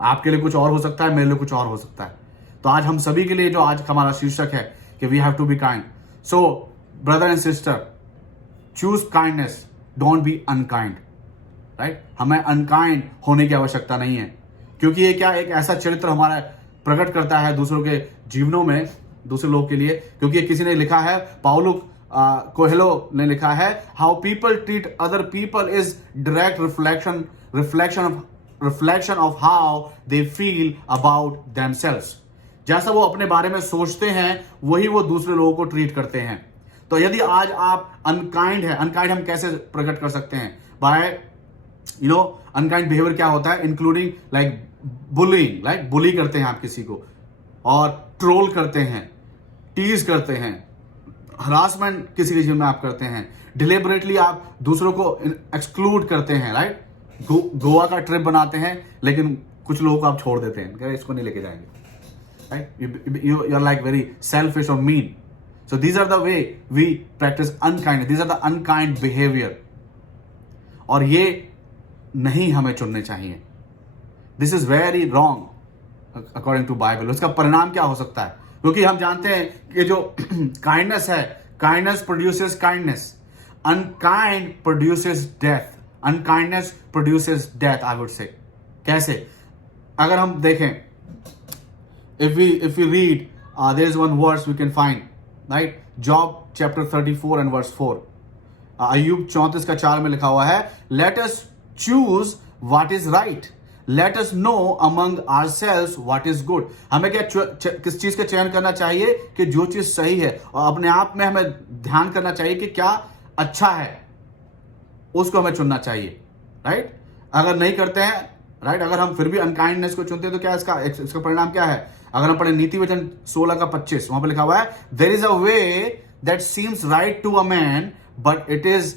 आपके लिए कुछ और हो सकता है, मेरे लिए कुछ और हो सकता है। तो आज हम सभी के लिए जो आज हमारा शीर्षक है कि we have to be kind. So brother and sister, choose kindness, don't be unkind, right. हमें अनकाइंड होने की आवश्यकता नहीं है, क्योंकि ये क्या एक ऐसा चरित्र हमारा प्रकट करता है दूसरों के जीवनों में, दूसरे लोग के लिए। क्योंकि किसी ने लिखा है, पाउलो कोहेलो ने लिखा है, how people treat other people is direct reflection of how they feel about themselves. जैसा वो अपने बारे में सोचते हैं वही वो दूसरे लोगों को ट्रीट करते हैं। तो यदि आज आप अनकाइंड है, अनकाइंड हम कैसे प्रकट कर सकते हैं? बाय अनकाइंड बिहेवियर क्या होता है, इंक्लूडिंग लाइक बुलिंग, लाइक बुली करते हैं आप किसी को, और ट्रोल करते हैं, टीज करते हैं, हरासमेंट किसी के जीवन में आप करते हैं, डिलिबरेटली आप दूसरों को एक्सक्लूड करते हैं, राइट। गोवा का ट्रिप बनाते हैं लेकिन कुछ लोगों को आप छोड़ देते हैं, इसको नहीं लेके जाएंगे, right? You are like very selfish or mean. So these are the way we practice unkindness. These are the unkind behavior. और ये नहीं हमें चुनने चाहिए. This is very wrong according to Bible. उसका परिणाम क्या हो सकता है? क्योंकि हम जानते हैं कि जो kindness है, kindness produces kindness. Unkind produces death. Unkindness produces death, I would say. कैसे? अगर हम देखें, if we read, there is one verse we can find, right? Job chapter 34 and verse 4. अय्यूब 34:4 में लिखा हुआ है, let us choose what is right. Let us know among ourselves what is good. हमें किस चीज का चयन करना चाहिए कि जो चीज सही है, और अपने आप में हमें ध्यान करना चाहिए कि क्या अच्छा है, उसको हमें चुनना चाहिए, राइट। अगर नहीं करते हैं, राइट, अगर हम फिर भी अनकाइंडनेस को चुनते हैं तो क्या इसका परिणाम क्या है? अगर हम पढ़े नीति वचन 16:25, वहां पर लिखा हुआ है, there is a way that seems right to a man but it is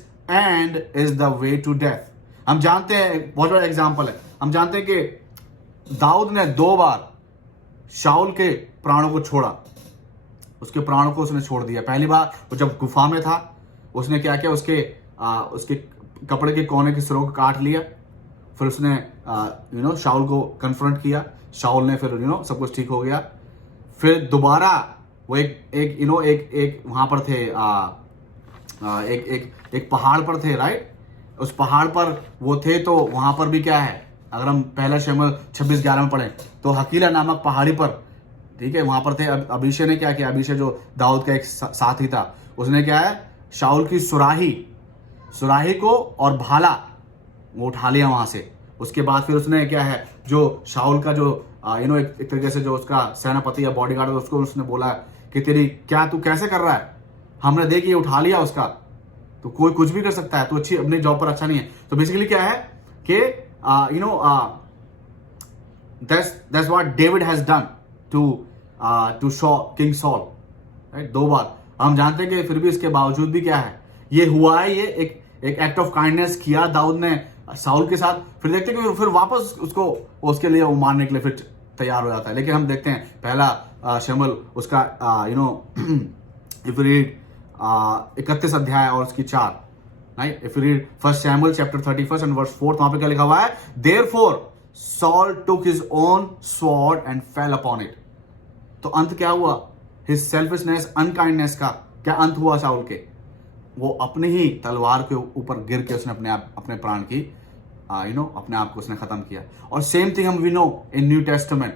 the way to death. हम जानते हैं, बहुत बड़ा एग्जाम्पल है, हम जानते हैं कि दाऊद ने 2 बार शाऊल के प्राणों को छोड़ा, उसके प्राणों को उसने छोड़ दिया। पहली बार वो जब गुफा में था, उसने क्या किया, उसके कपड़े के कोने के सिरों को काट लिया, फिर उसने शाऊल को कन्फ्रंट किया, शाऊल ने फिर सब कुछ ठीक हो गया। फिर दोबारा वो एक वहां पर थे, एक पहाड़ पर थे, राइट। उस पहाड़ पर वो थे, तो वहां पर भी क्या है, अगर हम पहला शमूएल 26:11 में पढ़ें तो हकीला नामक पहाड़ी पर, ठीक है, वहां पर थे। अबीशै ने क्या किया, अबीशै जो दाऊद का एक साथी था, उसने क्या है, शाऊल की सुराही को और भाला वो उठा लिया वहां से। उसके बाद फिर उसने क्या है, जो शाऊल का जो एक तरीके से जो उसका सेनापति या बॉडीगार्ड, उसको उसने बोला कि तू कैसे कर रहा है, हमने देख ये उठा लिया उसका, तो कोई कुछ भी कर सकता है, तो अच्छी अपने जॉब पर अच्छा नहीं है। तो बेसिकली क्या है कि that's what David has done to King Saul, right? 2 बार हम जानते हैं कि फिर भी इसके बावजूद भी क्या है, ये हुआ है, ये एक एक्ट ऑफ काइंडनेस किया दाऊद ने साउल के साथ। फिर देखते हैं कि फिर वापस उसके लिए वो मारने के लिए फिर तैयार हो जाता है। लेकिन हम देखते हैं पहला शमूएल उसका इफ यू रीड 31 अध्याय और उसकी 4, right. If you read 1 Samuel chapter 31 and verse 4, वहां पे क्या लिखा हुआ है, Therefore Saul took his own sword and fell upon it। तो अंत क्या हुआ, his selfishness, unkindness का क्या अंत हुआ शाऊल के, वो अपने ही तलवार के ऊपर गिर के उसने अपने प्राण की अपने आप को उसने खत्म किया। और सेम थिंग हम we know in New Testament,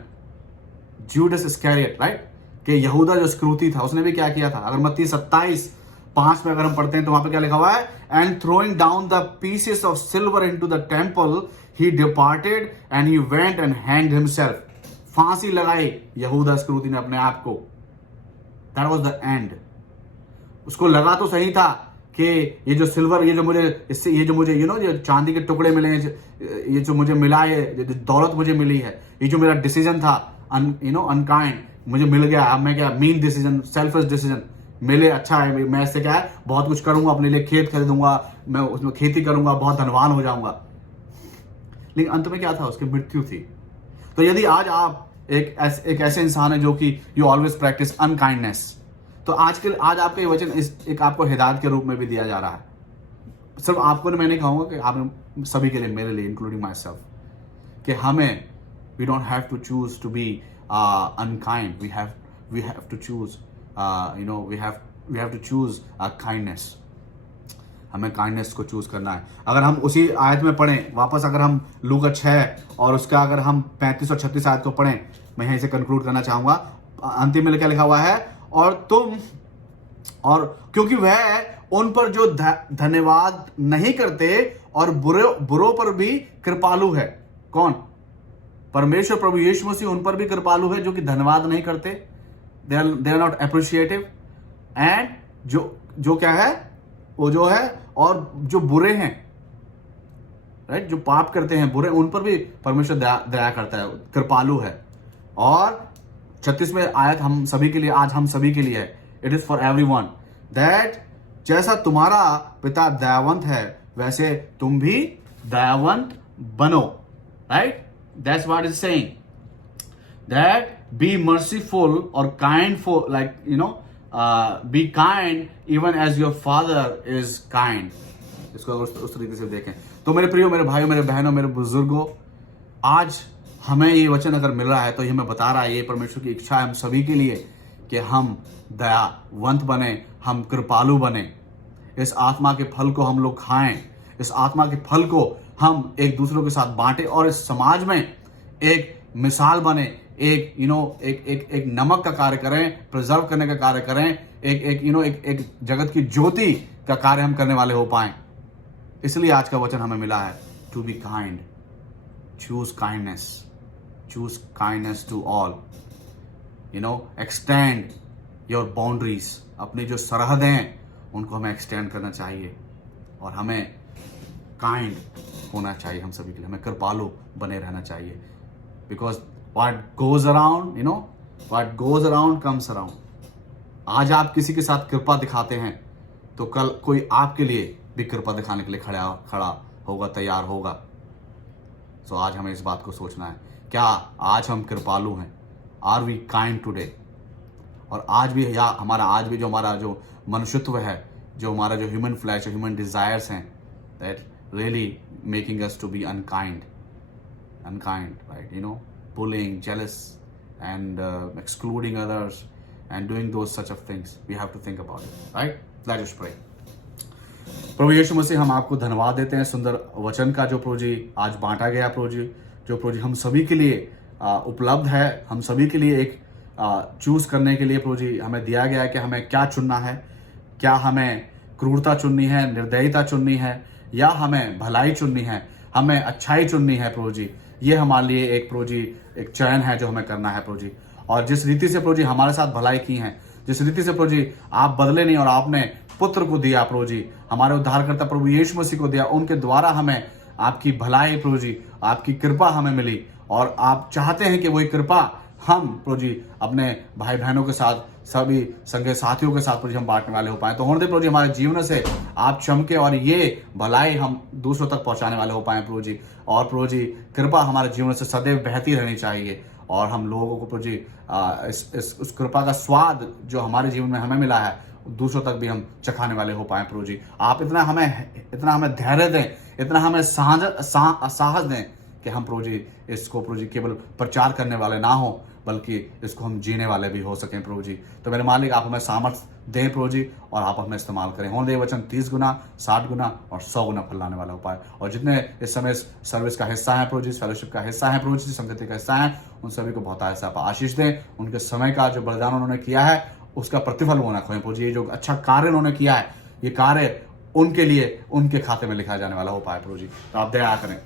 Judas Iscariot, right, कि यहूदा जो स्क्रूती था, उसने भी क्या किया था। अगर मत्ती 27:5 में अगर हम पढ़ते हैं तो वहां पे क्या लिखा हुआ है, and throwing down the pieces of silver into the temple he departed and he went and hanged himself. फांसी लगाई यहूदा स्क्रूती ने अपने आप को। That was the end. उसको लगा तो सही था कि ये जो सिल्वर, ये जो मुझे ये चांदी के टुकड़े मिले हैं, ये जो मुझे मिला है, ये जो दौलत मुझे मिली है, ये जो मेरा डिसीजन था अनकाइंड, मुझे मिल गया। अब मैं क्या, मीन डिसीजन, सेल्फिश डिसीजन मिले, अच्छा है, मैं इससे क्या है बहुत कुछ करूंगा, अपने लिए खेत खरीदूंगा, मैं उसमें खेती करूंगा, बहुत धनवान हो जाऊंगा। लेकिन अंत में क्या था, उसकी मृत्यु थी। तो यदि आज आप एक ऐसे इंसान है जो कि यू ऑलवेज प्रैक्टिस अनकाइंडनेस, तो आज आपका ये वचन एक आपको हिदायत के रूप में भी दिया जा रहा है। सिर्फ आपको मैं नहीं कहूंगा कि आप सभी के लिए, मेरे लिए इंक्लूडिंग माई सेल्फ, कि हमें we don't have to choose to be unkind, we have to choose we have to choose kindness. हमें काइंडनेस को चूज करना है। अगर हम उसी आयत में पढ़ें वापस, अगर हम लूका 6 और उसका अगर हम 35 और 36 आयत को पढ़ें, मैं यहीं से कंक्लूड करना चाहूंगा। अंतिम में क्या लिखा हुआ है, और क्योंकि वह उन पर जो धन्यवाद नहीं करते और बुरों पर भी कृपालु है। कौन? परमेश्वर प्रभु यीशु मसीह उन पर भी कृपालु है जो कि धन्यवाद नहीं करते, they are not appreciative, and जो क्या है वो जो है, और जो बुरे हैं, राइट, जो पाप करते हैं बुरे, उन पर भी परमेश्वर दया करता है, कृपालु है। और 36वें आयत हम सभी के लिए, आज हम सभी के लिए है, it is for everyone, that जैसा तुम्हारा पिता दयावंत है वैसे तुम भी दयावंत बनो, right. That's what is saying, that be merciful और kindful, like be kind even as your father is kind. इसको उस तरीके से देखें तो मेरे प्रियो, मेरे भाइयों, मेरे बहनों, मेरे बुजुर्गों, आज हमें ये वचन अगर मिल रहा है तो ये हमें बता रहा है, ये परमेश्वर की इच्छा है हम सभी के लिए कि हम दयावंत बने, हम कृपालु बने, इस आत्मा के फल को हम लोग खाएं, इस आत्मा के फल को हम एक दूसरों के साथ बांटें और इस समाज में एक मिसाल बने, एक नमक का कार्य करें, प्रिजर्व करने का कार्य करें, एक जगत की ज्योति का कार्य हम करने वाले हो पाएं। इसलिए आज का वचन हमें मिला है, to be kind, choose kindness to all, extend your boundaries, अपनी जो सरहदें हैं उनको हमें एक्सटेंड करना चाहिए और हमें काइंड होना चाहिए हम सभी के लिए, हमें कृपालु बने रहना चाहिए। Because what goes around comes around। आज आप किसी के साथ कृपा दिखाते हैं तो कल कोई आपके लिए भी कृपा दिखाने के लिए खड़ा होगा, तैयार होगा। सो आज हमें इस बात को सोचना है, क्या आज हम कृपालु हैं? Are we kind today? और आज भी हमारा जो मनुष्यत्व है, जो हमारा जो ह्यूमन फ्लैश, ह्यूमन डिजायर्स हैं, that really making us to be unkind. unkind, right? You know, bullying, jealous, and excluding others, and doing those such of things. We have to think about it, right? Let us pray. प्रभु यीशु मसीह, हम आपको धन्यवाद देते हैं सुंदर वचन का जो प्रभु जी आज बांटा गया प्रभु जी, जो प्रभु जी हम सभी के लिए उपलब्ध है, हम सभी के लिए एक चूज करने के लिए प्रभु जी हमें दिया गया है कि हमें क्या चुनना है, क्या हमें क्रूरता चुननी है, निर्दयता चुननी है, या हमें भलाई चुननी है, हमें अच्छाई चुननी है प्रभु जी। ये हमारे लिए एक प्रभु जी एक चयन है जो हमें करना है प्रभु जी। और जिस रीति से प्रभु जी हमारे साथ भलाई की है, जिस रीति से प्रभु जी आप बदले नहीं और आपने पुत्र को दिया प्रभु जी, हमारे उद्धारकर्ता प्रभु यीशु मसीह को दिया, उनके द्वारा हमें आपकी भलाई प्रभु जी, आपकी कृपा हमें मिली। और आप चाहते हैं कि वही कृपा हम प्रभु जी अपने भाई बहनों के साथ, सभी संगे साथियों के साथ प्रभु जी हम बांटने वाले हो पाए। तो होने दे प्रभु जी हमारे जीवन से आप चमके और ये भलाई हम दूसरों तक पहुंचाने वाले हो पाए प्रभु जी। और प्रभु जी कृपा हमारे जीवन से सदैव बहती रहनी चाहिए और हम लोगों को प्रभु जी उस कृपा का स्वाद जो हमारे जीवन में हमें मिला है दूसरों तक भी हम चखाने वाले हो पाए प्रभु जी। आप इतना हमें धैर्य दें, इतना हमें साहस दें कि हम प्रभु जी इसको प्रभु जी केवल प्रचार करने वाले ना हो, बल्कि इसको हम जीने वाले भी हो सकें प्रभु जी। तो मेरे मालिक, आप हमें सामर्थ्य दें प्रभु जी और आप हमें इस्तेमाल करें। होने दे वचन 30 गुना, 60 गुना और 100 गुना फैलाने वाला हो पाए। और जितने इस समय सर्विस का हिस्सा है प्रभु जी, फेलोशिप का हिस्सा है प्रभु जी, संगति का हिस्सा है, उन सभी को बहुत ऐसा आप आशीष दें। उनके समय का जो बलिदान उन्होंने किया है उसका प्रतिफल वो ना खोएं प्रभु जी। ये जो अच्छा कार्य उन्होंने किया है, ये कार्य उनके लिए उनके खाते में लिखा जाने वाला हो पाए प्रभु जी। तो आप दया करें,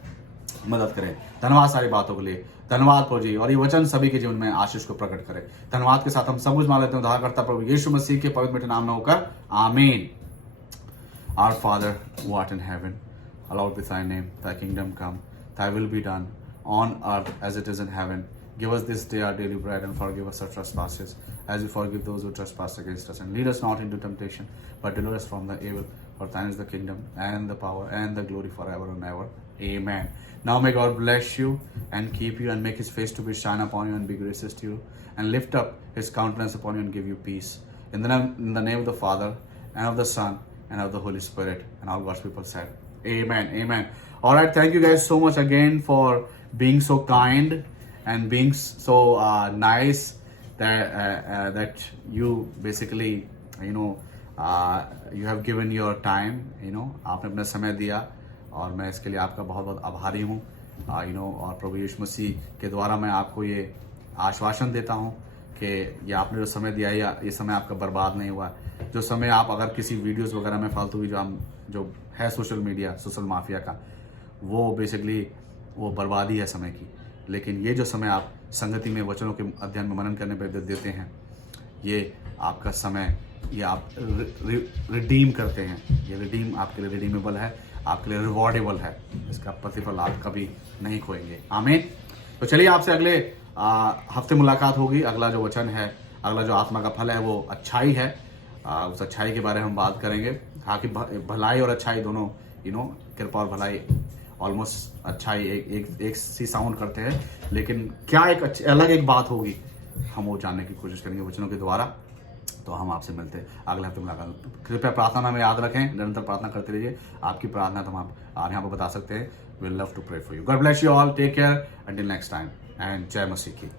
मदद करें। धन्यवाद सारी बातों के लिए, धन्यवाद प्रभु जी। और ये वचन सभी के जीवन में आशीष को प्रकट करें। धन्यवाद के साथ हम सब कुछ मान लेते हैं उद्धारकर्ता प्रभु यीशु मसीह के पवित्र नाम में होकर, आमीन। Our Father who art in heaven, hallowed be thy name, thy kingdom come, thy will be done on earth as it is in heaven. Give us this day our daily bread, and forgive us our trespasses, as we forgive those who trespass against us. And lead us not into temptation, but deliver us from the evil. For thine is the kingdom, and the power, and the glory forever and ever. Amen. Now may God bless you and keep you, and make his face to be shine upon you and be gracious to you, and lift up his countenance upon you and give you peace. In the name of the Father, and of the Son, and of the Holy Spirit. And all God's people said, Amen. Amen. All right. Thank you guys so much again for being so kind and being so nice that you basically, you have given your time, आपने अपना समय दिया और मैं इसके लिए आपका बहुत बहुत आभारी हूँ। और प्रभु यीशु मसीह के द्वारा मैं आपको ये आश्वासन देता हूँ कि ये आपने जो समय दिया है, ये समय आपका बर्बाद नहीं हुआ। जो समय आप अगर किसी वीडियोस वगैरह में फालतू की जो है सोशल मीडिया, सोशल माफिया का, वो बेसिकली वो बर्बादी है समय की। लेकिन ये जो समय आप संगति में वचनों के अध्ययन में मनन करने पर देते हैं, ये आपका समय, ये आप रिडीम करते हैं। ये रिडीम आपके लिए रिडीमेबल है, आपके लिए रिवॉर्डेबल है। इसका प्रतिफल आप कभी नहीं खोएंगे। आमीन। तो चलिए आपसे अगले हफ्ते मुलाकात होगी। अगला जो वचन है, अगला जो आत्मा का फल है वो अच्छाई है। उस अच्छाई के बारे में हम बात करेंगे। हाँ कि भलाई और अच्छाई दोनों, कृपा और भलाई ऑलमोस्ट अच्छाई एक सी साउंड करते हैं, लेकिन क्या एक अलग एक बात होगी, हम वो जानने की कोशिश करेंगे वचनों के द्वारा। तो हम आपसे मिलते हैं अगले हफ्ते मुलाकात। कृपया प्रार्थना में याद रखें, निरंतर प्रार्थना करते रहिए। आपकी प्रार्थना तो हम आप यहाँ पर बता सकते हैं। We love to pray for you. God bless you all, take care, until next time, and जय मसीह की।